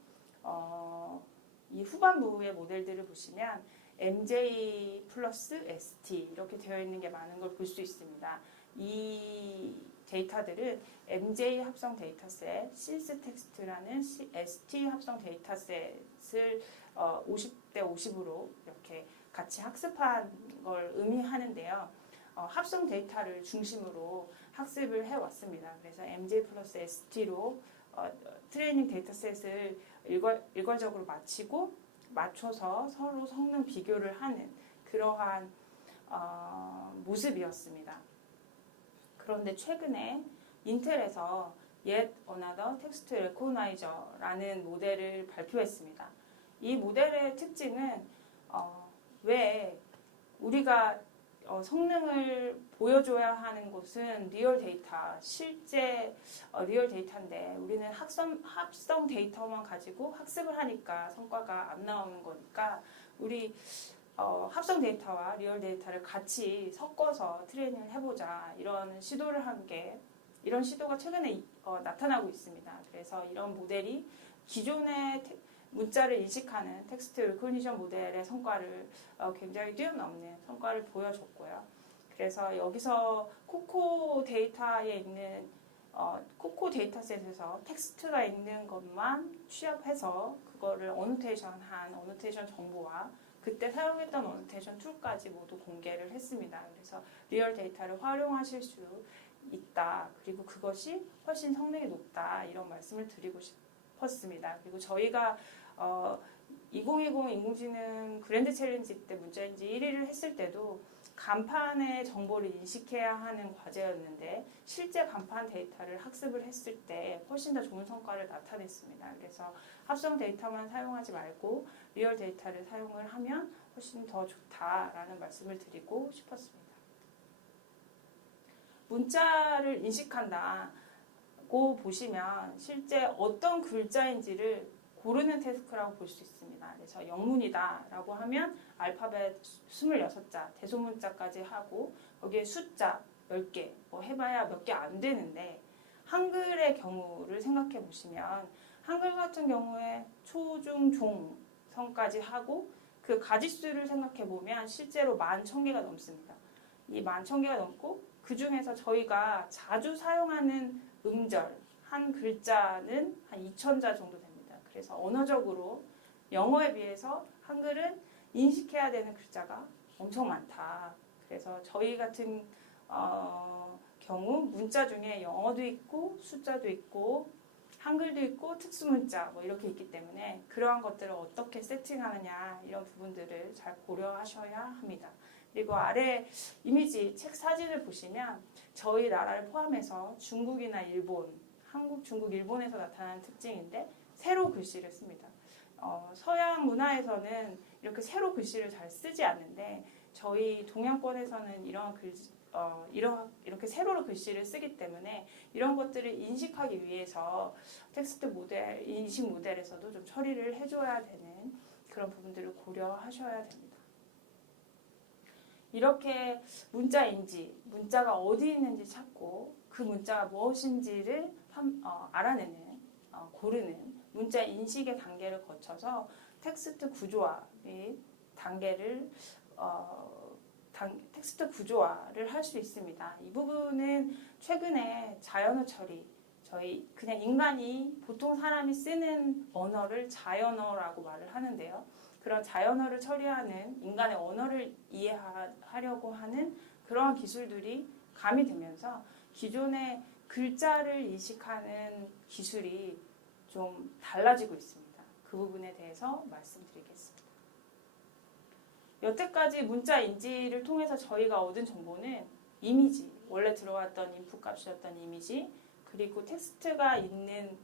이 후반부의 모델들을 보시면 MJ 플러스 ST 이렇게 되어 있는 게 많은 걸 볼 수 있습니다. 이 데이터들은 MJ 합성 데이터셋, 신스 텍스트라는 ST 합성 데이터셋을 50대 50으로 이렇게 같이 학습한 걸 의미하는데요. 합성 데이터를 중심으로 학습을 해왔습니다. 그래서 MJ 플러스 ST로 트레이닝 데이터셋을 일괄적으로 맞춰서 서로 성능 비교를 하는 그러한 모습이었습니다. 그런데 최근에 인텔에서 Yet Another Text Recognize라는 모델을 발표했습니다. 이 모델의 특징은 왜 우리가 성능을 보여줘야 하는 곳은 리얼 데이터, 실제 리얼 데이터인데 우리는 합성 데이터만 가지고 학습을 하니까 성과가 안 나오는 거니까 우리 합성 데이터와 리얼 데이터를 같이 섞어서 트레이닝을 해보자 이런 시도를 이런 시도가 최근에 나타나고 있습니다. 그래서 이런 모델이 기존의 문자를 인식하는 텍스트 리코니션 모델의 성과를 굉장히 뛰어넘는 성과를 보여줬고요. 그래서 여기서 코코 데이터에 있는 코코 데이터셋에서 텍스트가 있는 것만 취합해서 그거를 어노테이션 정보와 그때 사용했던 어노테이션 툴까지 모두 공개를 했습니다. 그래서 리얼 데이터를 활용하실 수 있다. 그리고 그것이 훨씬 성능이 높다. 이런 말씀을 드리고 싶었습니다. 그리고 저희가 2020 인공지능 그랜드 챌린지 때 문자인지 1위를 했을 때도 간판의 정보를 인식해야 하는 과제였는데 실제 간판 데이터를 학습을 했을 때 훨씬 더 좋은 성과를 나타냈습니다. 그래서 합성 데이터만 사용하지 말고 리얼 데이터를 사용을 하면 훨씬 더 좋다라는 말씀을 드리고 싶었습니다. 문자를 인식한다고 보시면 실제 어떤 글자인지를 고르는 태스크라고 볼 수 있습니다. 그래서 영문이다라고 하면 알파벳 26자, 대소문자까지 하고 거기에 숫자 10개, 뭐 해봐야 몇 개 안 되는데 한글의 경우를 생각해 보시면 한글 같은 경우에 초, 중, 종 성까지 하고 그 가지수를 생각해 보면 실제로 11,000개가 넘습니다. 이 11,000개가 넘고 그 중에서 저희가 자주 사용하는 음절 한 글자는 한 2,000자 정도 됩니다. 그래서 언어적으로 영어에 비해서 한글은 인식해야 되는 글자가 엄청 많다. 그래서 저희 같은 경우 문자 중에 영어도 있고 숫자도 있고 한글도 있고 특수문자 뭐 이렇게 있기 때문에 그러한 것들을 어떻게 세팅하느냐 이런 부분들을 잘 고려하셔야 합니다. 그리고 아래 이미지 책 사진을 보시면 저희 나라를 포함해서 중국이나 일본, 한국, 중국, 일본에서 나타나는 특징인데 세로 글씨를 씁니다. 서양 문화에서는 이렇게 세로 글씨를 잘 쓰지 않는데 저희 동양권에서는 이렇게 세로로 글씨를 쓰기 때문에 이런 것들을 인식하기 위해서 텍스트 모델, 인식 모델에서도 좀 처리를 해줘야 되는 그런 부분들을 고려하셔야 됩니다. 이렇게 문자인지, 문자가 어디 있는지 찾고 그 문자가 무엇인지를 알아내는, 고르는 문자 인식의 단계를 거쳐서 텍스트 구조화 및 단계를 텍스트 구조화를 할 수 있습니다. 이 부분은 최근에 자연어 처리, 저희 그냥 인간이 보통 사람이 쓰는 언어를 자연어라고 말을 하는데요. 그런 자연어를 처리하는 인간의 언어를 이해하려고 하는 그러한 기술들이 가미되면서 기존의 글자를 인식하는 기술이 좀 달라지고 있습니다. 그 부분에 대해서 말씀드리겠습니다. 여태까지 문자 인지를 통해서 저희가 얻은 정보는 이미지, 원래 들어왔던 인풋 값이었던 이미지, 그리고 텍스트가 있는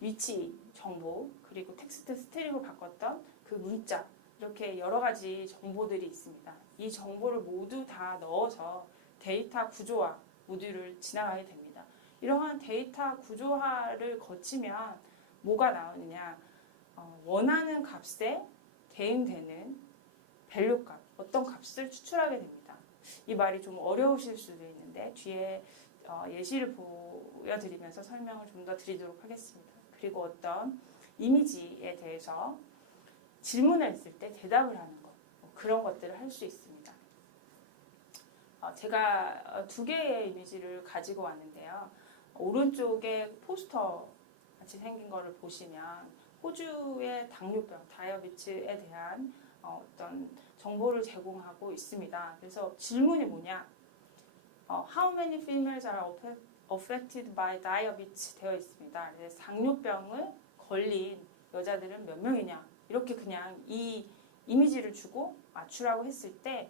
위치 정보, 그리고 텍스트 스트링으로 바꿨던 그 문자, 이렇게 여러 가지 정보들이 있습니다. 이 정보를 모두 다 넣어서 데이터 구조화 모듈을 지나가게 됩니다. 이러한 데이터 구조화를 거치면 뭐가 나오느냐? 원하는 값에 대응되는 밸류 값, 어떤 값을 추출하게 됩니다. 이 말이 좀 어려우실 수도 있는데 뒤에 예시를 보여드리면서 설명을 좀 더 드리도록 하겠습니다. 그리고 어떤 이미지에 대해서 질문을 했을 때 대답을 하는 것, 그런 것들을 할 수 있습니다. 제가 두 개의 이미지를 가지고 왔는데요. 오른쪽에 포스터 같이 생긴 거를 보시면 호주의 당뇨병, 다이어비츠에 대한 어떤 정보를 제공하고 있습니다. 그래서 질문이 뭐냐? How many females are affected by diabetes 되어 있습니다. 그래서 당뇨병을 걸린 여자들은 몇 명이냐? 이렇게 그냥 이 이미지를 주고 맞추라고 했을 때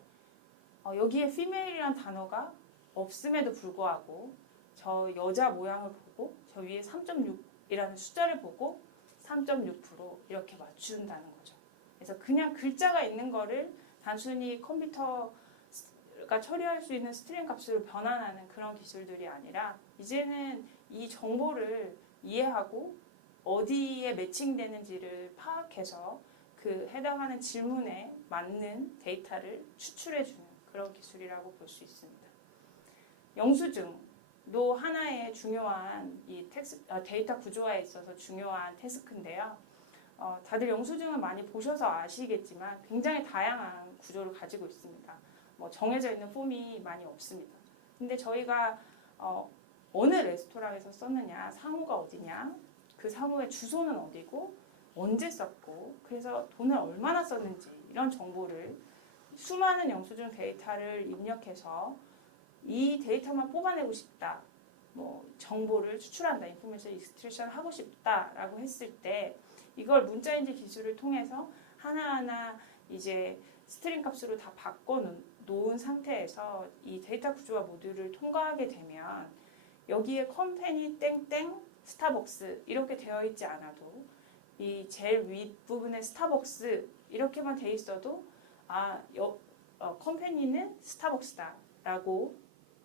여기에 female이라는 단어가 없음에도 불구하고 저 여자 모양을 보고 저 위에 3.6이라는 숫자를 보고 3.6% 이렇게 맞춘다는 거죠. 그래서 그냥 글자가 있는 거를 단순히 컴퓨터가 처리할 수 있는 스트링 값으로 변환하는 그런 기술들이 아니라 이제는 이 정보를 이해하고 어디에 매칭되는지를 파악해서 그 해당하는 질문에 맞는 데이터를 추출해주는 그런 기술이라고 볼 수 있습니다. 영수증도 하나의 중요한 이 데이터 구조화에 있어서 중요한 태스크인데요. 다들 영수증을 많이 보셔서 아시겠지만 굉장히 다양한 구조를 가지고 있습니다. 정해져 있는 폼이 많이 없습니다. 근데 저희가 어느 레스토랑에서 썼느냐, 상호가 어디냐, 그 상호의 주소는 어디고 언제 썼고 그래서 돈을 얼마나 썼는지 이런 정보를 수많은 영수증 데이터를 입력해서 이 데이터만 뽑아내고 싶다, 정보를 추출한다, 인포메이션 익스트랙션 하고 싶다라고 했을 때 이걸 문자인지 기술을 통해서 하나하나 이제 스트링 값으로 다 바꿔 놓은 상태에서 이 데이터 구조화 모듈을 통과하게 되면 여기에 컴퍼니 땡땡 스타벅스 이렇게 되어 있지 않아도 이 제일 윗부분에 스타벅스 이렇게만 돼 있어도 컴퍼니는 스타벅스다라고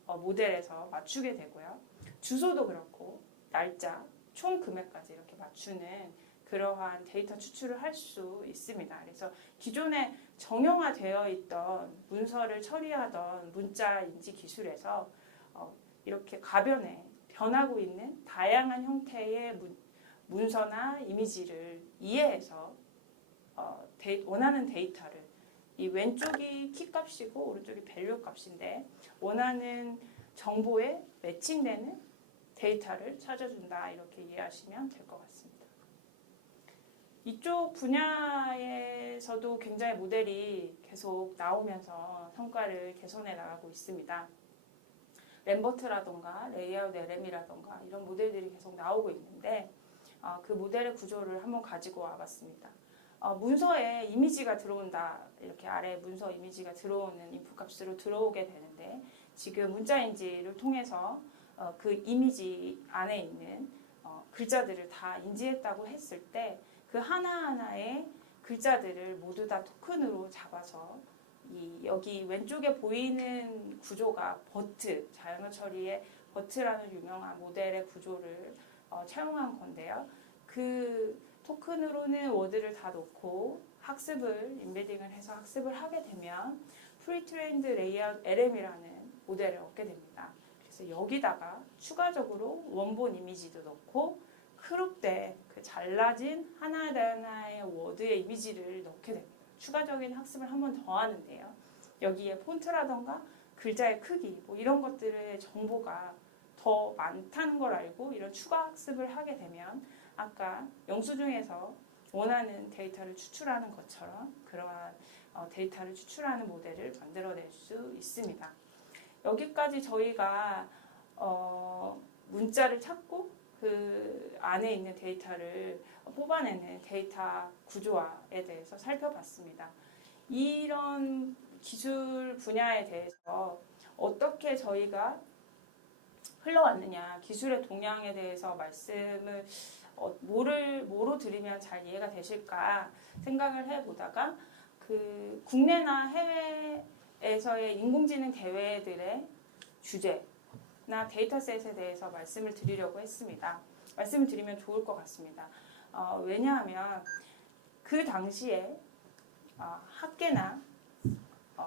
모델에서 맞추게 되고요. 주소도 그렇고 날짜, 총 금액까지 이렇게 맞추는 그러한 데이터 추출을 할 수 있습니다. 그래서 기존에 정형화되어 있던 문서를 처리하던 문자 인지 기술에서 이렇게 가변에 변하고 있는 다양한 형태의 문서나 이미지를 이해해서 원하는 데이터를 이 왼쪽이 키 값이고 오른쪽이 밸류 값인데 원하는 정보에 매칭되는 데이터를 찾아준다 이렇게 이해하시면 될 것 같습니다. 이쪽 분야에서도 굉장히 모델이 계속 나오면서 성과를 개선해 나가고 있습니다. 램버트라던가 레이아웃 LM이라던가 이런 모델들이 계속 나오고 있는데 그 모델의 구조를 한번 가지고 와봤습니다. 문서에 이미지가 들어온다, 이렇게 아래 문서 이미지가 들어오는 인풋 값으로 들어오게 되는데 지금 문자인지를 통해서 그 이미지 안에 있는 글자들을 다 인지했다고 했을 때 그 하나하나의 글자들을 모두 다 토큰으로 잡아서 여기 왼쪽에 보이는 구조가 버트, 자연어 처리의 버트라는 유명한 모델의 구조를 채용한 건데요. 그 토큰으로는 워드를 다 놓고 학습을 인베딩을 해서 학습을 하게 되면 프리트레인드 레이아웃 LM이라는 모델을 얻게 됩니다. 그래서 여기다가 추가적으로 원본 이미지도 넣고 크롭된 그 잘라진 하나하나의 워드의 이미지를 넣게 됩니다. 추가적인 학습을 한 번 더 하는데요. 여기에 폰트라던가 글자의 크기 뭐 이런 것들의 정보가 더 많다는 걸 알고 이런 추가 학습을 하게 되면 아까 영수증에서 원하는 데이터를 추출하는 것처럼 그러한 데이터를 추출하는 모델을 만들어낼 수 있습니다. 여기까지 저희가 문자를 찾고 그 안에 있는 데이터를 뽑아내는 데이터 구조화에 대해서 살펴봤습니다. 이런 기술 분야에 대해서 어떻게 저희가 흘러왔느냐, 기술의 동향에 대해서 말씀을 뭐로 드리면 잘 이해가 되실까 생각을 해보다가 그 국내나 해외에서의 인공지능 대회들의 주제나 데이터셋에 대해서 말씀을 드리려고 했습니다. 말씀을 드리면 좋을 것 같습니다. 왜냐하면 그 당시에 학계나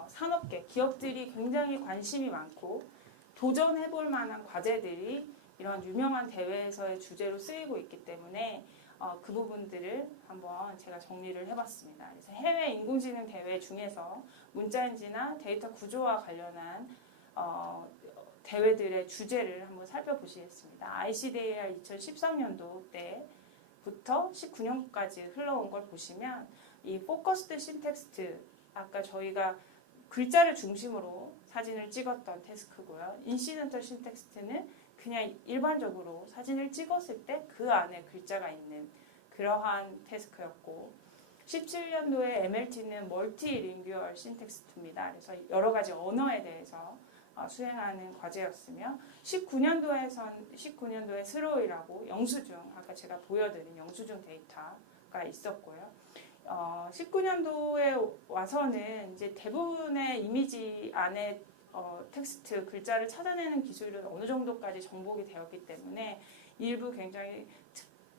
산업계, 기업들이 굉장히 관심이 많고 도전해볼 만한 과제들이 이런 유명한 대회에서의 주제로 쓰이고 있기 때문에 그 부분들을 한번 제가 정리를 해봤습니다. 그래서 해외 인공지능 대회 중에서 문자인지나 데이터 구조와 관련한 대회들의 주제를 한번 살펴보시겠습니다. ICDR 2013년도 때부터 19년까지 흘러온 걸 보시면 이 포커스드 신텍스트, 아까 저희가 글자를 중심으로 사진을 찍었던 태스크고요. 인시덴털 신텍스트는 그냥 일반적으로 사진을 찍었을 때 그 안에 글자가 있는 그러한 태스크였고 17년도에 MLT는 멀티링규얼 신텍스트입니다. 그래서 여러 가지 언어에 대해서 수행하는 과제였으며 19년도에 스로이라고 영수증, 아까 제가 보여드린 영수증 데이터가 있었고요. 19년도에 와서는 이제 대부분의 이미지 안에 텍스트, 글자를 찾아내는 기술은 어느 정도까지 정복이 되었기 때문에 일부 굉장히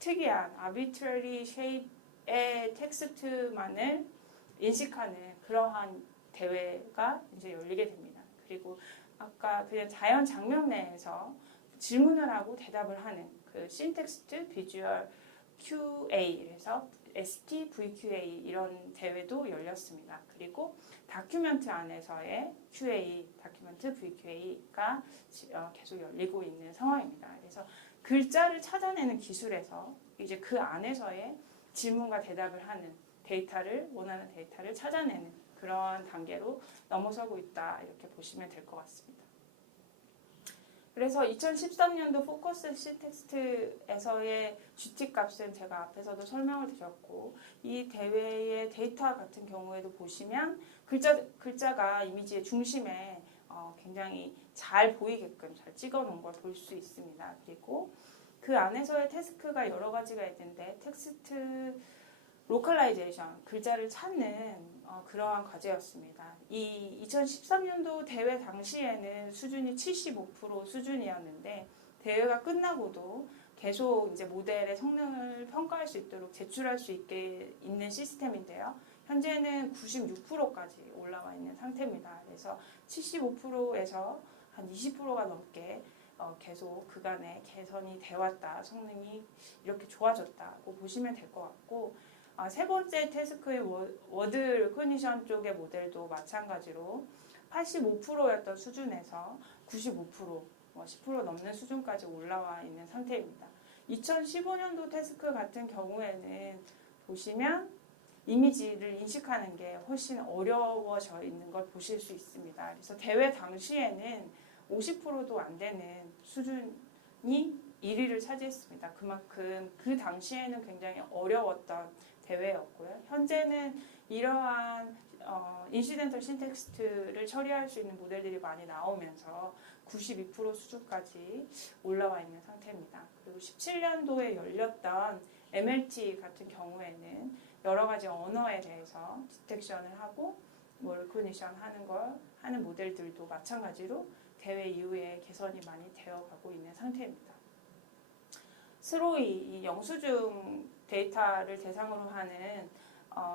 특이한 arbitrary shape의 텍스트만을 인식하는 그러한 대회가 이제 열리게 됩니다. 그리고 아까 그냥 자연 장면 내에서 질문을 하고 대답을 하는 그 신텍스트 비주얼 QA, 그래서 STVQA 이런 대회도 열렸습니다. 그리고 다큐멘트 안에서의 QA, 다큐멘트 VQA가 계속 열리고 있는 상황입니다. 그래서 글자를 찾아내는 기술에서 이제 그 안에서의 질문과 대답을 하는 원하는 데이터를 찾아내는 그런 단계로 넘어서고 있다, 이렇게 보시면 될 것 같습니다. 그래서 2013년도 포커스 신텍스트에서의 GT 값은 제가 앞에서도 설명을 드렸고 이 대회의 데이터 같은 경우에도 보시면 글자가 이미지의 중심에 굉장히 잘 보이게끔 잘 찍어 놓은 걸 볼 수 있습니다. 그리고 그 안에서의 태스크가 여러 가지가 있는데 텍스트 로컬라이제이션, 글자를 찾는 그러한 과제였습니다. 이 2013년도 대회 당시에는 수준이 75% 수준이었는데 대회가 끝나고도 계속 이제 모델의 성능을 평가할 수 있도록 제출할 수 있게 있는 시스템인데요. 현재는 96%까지 올라와 있는 상태입니다. 그래서 75%에서 한 20%가 넘게 계속 그간에 개선이 되었다, 성능이 이렇게 좋아졌다고 보시면 될 것 같고, 세 번째 태스크의 워드 리코니션 쪽의 모델도 마찬가지로 85%였던 수준에서 95%, 10% 넘는 수준까지 올라와 있는 상태입니다. 2015년도 태스크 같은 경우에는 보시면 이미지를 인식하는 게 훨씬 어려워져 있는 걸 보실 수 있습니다. 그래서 대회 당시에는 50%도 안 되는 수준이 1위를 차지했습니다. 그만큼 그 당시에는 굉장히 어려웠던 대회였고요. 현재는 이러한 인시덴털 신텍스트를 처리할 수 있는 모델들이 많이 나오면서 92% 수준까지 올라와 있는 상태입니다. 그리고 17년도에 열렸던 MLT 같은 경우에는 여러 가지 언어에 대해서 디텍션을 하고 리코니션 하는 모델들도 마찬가지로 대회 이후에 개선이 많이 되어가고 있는 상태입니다. 스로이, 이 영수증 데이터를 대상으로 하는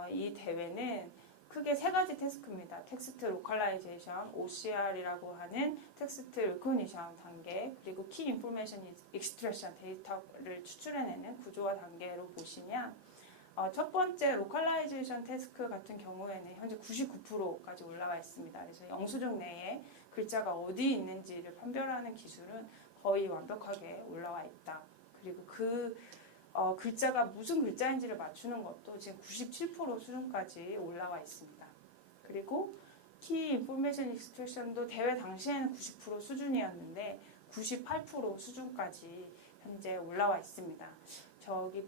이 대회는 크게 세 가지 태스크입니다. 텍스트 로컬라이제이션, OCR이라고 하는 텍스트 리코니션 단계, 그리고 키 인포메이션 익스트랙션 데이터를 추출해내는 구조화 단계로 보시면 첫 번째 로컬라이제이션 태스크 같은 경우에는 현재 99%까지 올라와 있습니다. 그래서 영수증 내에 글자가 어디 있는지를 판별하는 기술은 거의 완벽하게 올라와 있다. 그리고 그 글자가 무슨 글자인지를 맞추는 것도 지금 97% 수준까지 올라와 있습니다. 그리고 키 인포메이션 익스트랙션도 대회 당시에는 90% 수준이었는데 98% 수준까지 현재 올라와 있습니다. 저기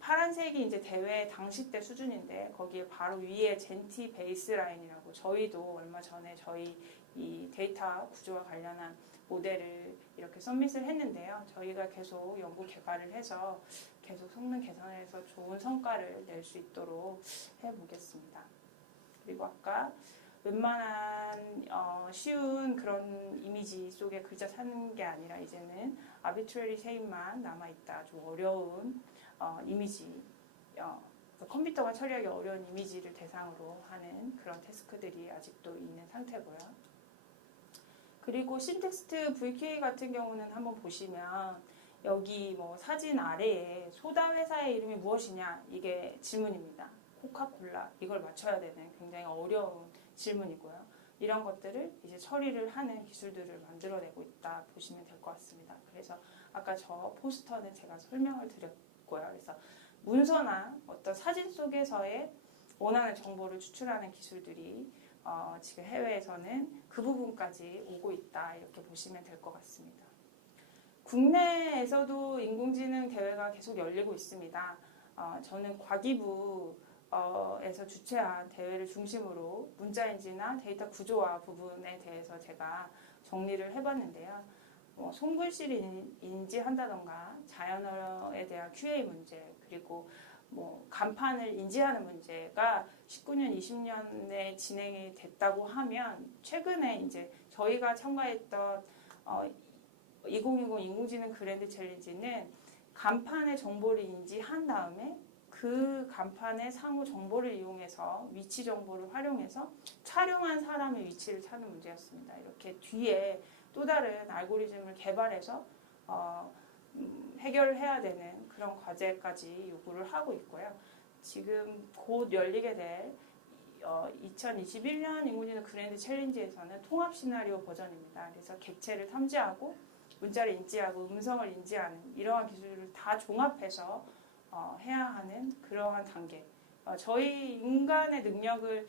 파란색이 이제 대회 당시 때 수준인데 거기에 바로 위에 젠티 베이스라인이라고 저희도 얼마 전에 저희 이 데이터 구조와 관련한 모델을 이렇게 서밋을 했는데요. 저희가 계속 연구 개발을 해서 계속 성능 개선을 해서 좋은 성과를 낼 수 있도록 해보겠습니다. 그리고 아까 웬만한 쉬운 그런 이미지 속에 글자 찾는 게 아니라 이제는 arbitrary shape만 남아있다. 좀 어려운 이미지, 컴퓨터가 처리하기 어려운 이미지를 대상으로 하는 그런 태스크들이 아직도 있는 상태고요. 그리고 신텍스트 VQA 같은 경우는 한번 보시면 여기 뭐 사진 아래에 소다 회사의 이름이 무엇이냐 이게 질문입니다. 코카콜라 이걸 맞춰야 되는 굉장히 어려운 질문이고요. 이런 것들을 이제 처리를 하는 기술들을 만들어내고 있다 보시면 될 것 같습니다. 그래서 아까 저 포스터는 제가 설명을 드렸고요. 그래서 문서나 어떤 사진 속에서의 원하는 정보를 추출하는 기술들이 지금 해외에서는 그 부분까지 오고 있다 이렇게 보시면 될 것 같습니다. 국내에서도 인공지능 대회가 계속 열리고 있습니다. 저는 과기부에서 주최한 대회를 중심으로 문자인지나 데이터 구조화 부분에 대해서 제가 정리를 해봤는데요. 손글씨를 인지한다던가 자연어에 대한 QA 문제 그리고 간판을 인지하는 문제가 19년, 20년에 진행이 됐다고 하면 최근에 이제 저희가 참가했던 2020 인공지능 그랜드 챌린지는 간판의 정보를 인지한 다음에 그 간판의 상호 정보를 이용해서 위치 정보를 활용해서 촬영한 사람의 위치를 찾는 문제였습니다. 이렇게 뒤에 또 다른 알고리즘을 개발해서 해결을 해야 되는 그런 과제까지 요구를 하고 있고요. 지금 곧 열리게 될 2021년 인공지능 그랜드 챌린지에서는 통합 시나리오 버전입니다. 그래서 객체를 탐지하고 문자를 인지하고 음성을 인지하는 이러한 기술을 다 종합해서 해야 하는 그러한 단계. 저희 인간의 능력을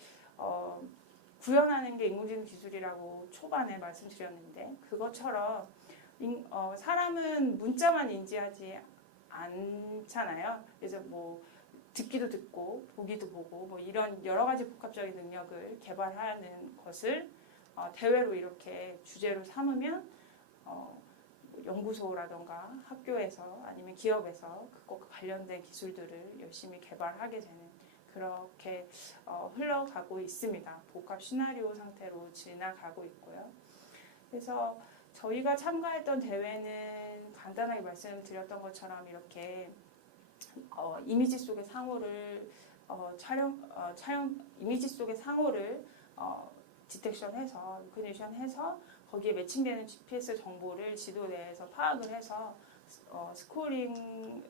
구현하는 게 인공지능 기술이라고 초반에 말씀드렸는데 그것처럼 사람은 문자만 인지하지 않잖아요. 그래서 듣기도 듣고 보기도 보고 이런 여러 가지 복합적인 능력을 개발하는 것을 대외로 이렇게 주제로 삼으면 연구소라던가 학교에서 아니면 기업에서 그것과 관련된 기술들을 열심히 개발하게 되는 그렇게 흘러가고 있습니다. 복합 시나리오 상태로 지나가고 있고요. 그래서 저희가 참가했던 대회는 간단하게 말씀드렸던 것처럼 이렇게 이미지 속의 상호를 이미지 속의 상호를 디텍션해서 리코그니션해서 거기에 매칭되는 GPS 정보를 지도 내에서 파악을 해서 스코링을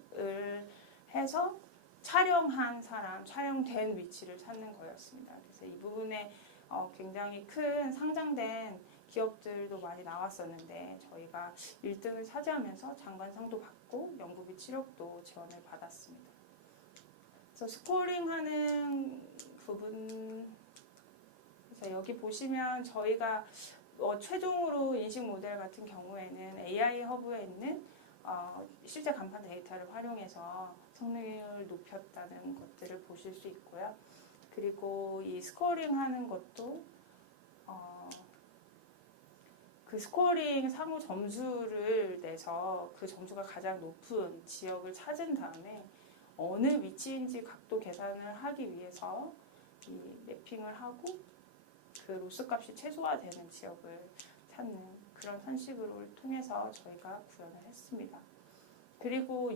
해서 촬영한 사람, 촬영된 위치를 찾는 거였습니다. 그래서 이 부분에 굉장히 큰 상장된 기업들도 많이 나왔었는데 저희가 1등을 차지하면서 장관상도 받고 연구비 7억도 지원을 받았습니다. 그래서 스코링하는 부분, 그래서 여기 보시면 저희가 최종으로 인식 모델 같은 경우에는 AI 허브에 있는 실제 간판 데이터를 활용해서 성능을 높였다는 것들을 보실 수 있고요. 그리고 이 스코어링하는 것도 그 스코어링 상호 점수를 내서 그 점수가 가장 높은 지역을 찾은 다음에 어느 위치인지 각도 계산을 하기 위해서 이 매핑을 하고 그 로스 값이 최소화되는 지역을 찾는 그런 산식을 통해서 저희가 구현을 했습니다. 그리고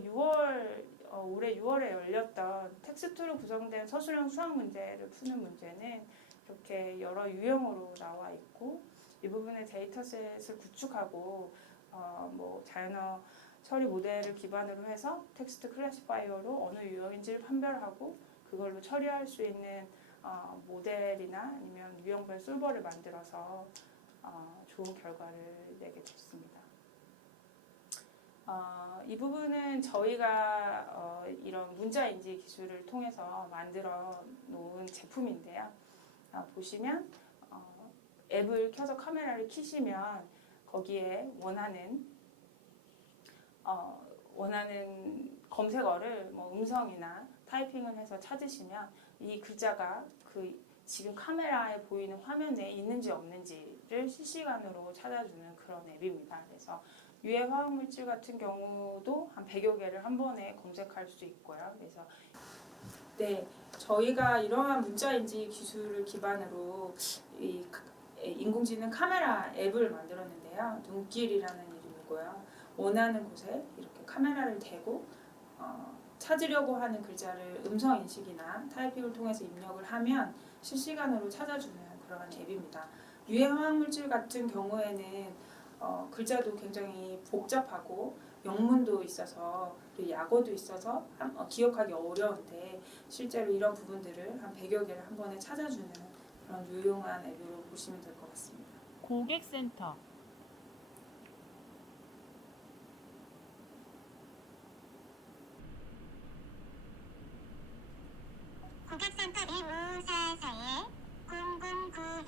올해 6월에 열렸던 텍스트로 구성된 서술형 수학 문제를 푸는 문제는 이렇게 여러 유형으로 나와 있고 이 부분의 데이터셋을 구축하고 자연어처럼 처리 모델을 기반으로 해서 텍스트 클래시파이어로 어느 유형인지를 판별하고 그걸로 처리할 수 있는 모델이나 아니면 유형별 솔버를 만들어서 좋은 결과를 내게 됐습니다. 이 부분은 저희가 이런 문자인지 기술을 통해서 만들어 놓은 제품인데요. 보시면 앱을 켜서 카메라를 켜시면 거기에 원하는 검색어를 뭐 음성이나 타이핑을 해서 찾으시면 이 글자가 그 지금 카메라에 보이는 화면에 있는지 없는지를 실시간으로 찾아주는 그런 앱입니다. 그래서 유해 화학물질 같은 경우도 한 100여 개를 한 번에 검색할 수 있고요. 그래서 네, 저희가 이러한 문자인지 기술을 기반으로 이 인공지능 카메라 앱을 만들었는데요. 눈길이라는 이름이고요. 원하는 곳에 이렇게 카메라를 대고 찾으려고 하는 글자를 음성 인식이나 타이핑을 통해서 입력을 하면 실시간으로 찾아주는 그런 앱입니다. 유해 화학물질 같은 경우에는 글자도 굉장히 복잡하고 영문도 있어서 약어도 있어서 기억하기 어려운데 실제로 이런 부분들을 한 100여 개를 한 번에 찾아주는 그런 유용한 앱으로 보시면 될 것 같습니다. 고객센터. 고객센터 리무사사의 0096.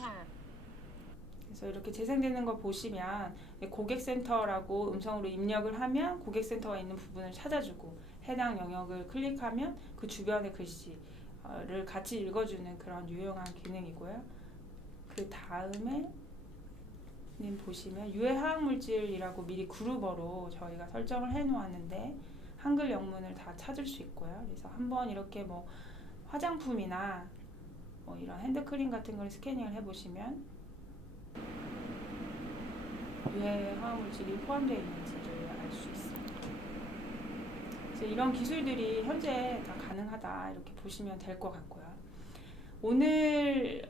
그래서 이렇게 재생되는 걸 보시면 고객센터라고 음성으로 입력을 하면 고객센터가 있는 부분을 찾아주고 해당 영역을 클릭하면 그 주변의 글씨를 같이 읽어주는 그런 유용한 기능이고요. 그 다음에 보시면 유해 화학물질이라고 미리 그룹어로 저희가 설정을 해 놓았는데 한글 영문을 다 찾을 수 있고요. 그래서 한번 이렇게 뭐 화장품이나 뭐 이런 핸드크림 같은 걸 스캐닝을 해보시면 유해 화학물질이 포함되어 있는지를 알 수 있습니다. 그래서 이런 기술들이 현재 다 가능하다 이렇게 보시면 될 것 같고요. 오늘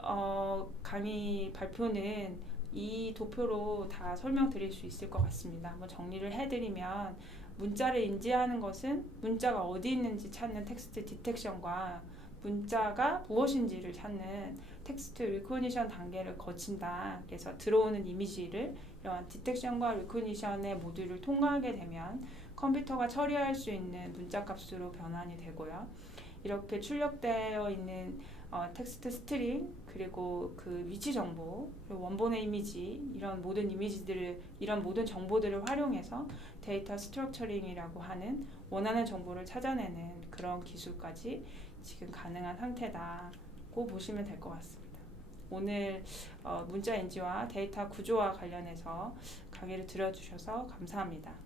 강의 발표는 이 도표로 다 설명드릴 수 있을 것 같습니다. 한번 정리를 해드리면 문자를 인지하는 것은 문자가 어디 있는지 찾는 텍스트 디텍션과 문자가 무엇인지를 찾는 텍스트 리코니션 단계를 거친다. 그래서 들어오는 이미지를 이러한 디텍션과 리코니션의 모듈을 통과하게 되면 컴퓨터가 처리할 수 있는 문자 값으로 변환이 되고요. 이렇게 출력되어 있는 텍스트 스트링 그리고 그 위치 정보 그리고 원본의 이미지 이런 모든 정보들을 활용해서 데이터 스트럭처링이라고 하는 원하는 정보를 찾아내는 그런 기술까지 지금 가능한 상태다고 보시면 될 것 같습니다. 오늘 문자인지와 데이터 구조와 관련해서 강의를 들어주셔서 감사합니다.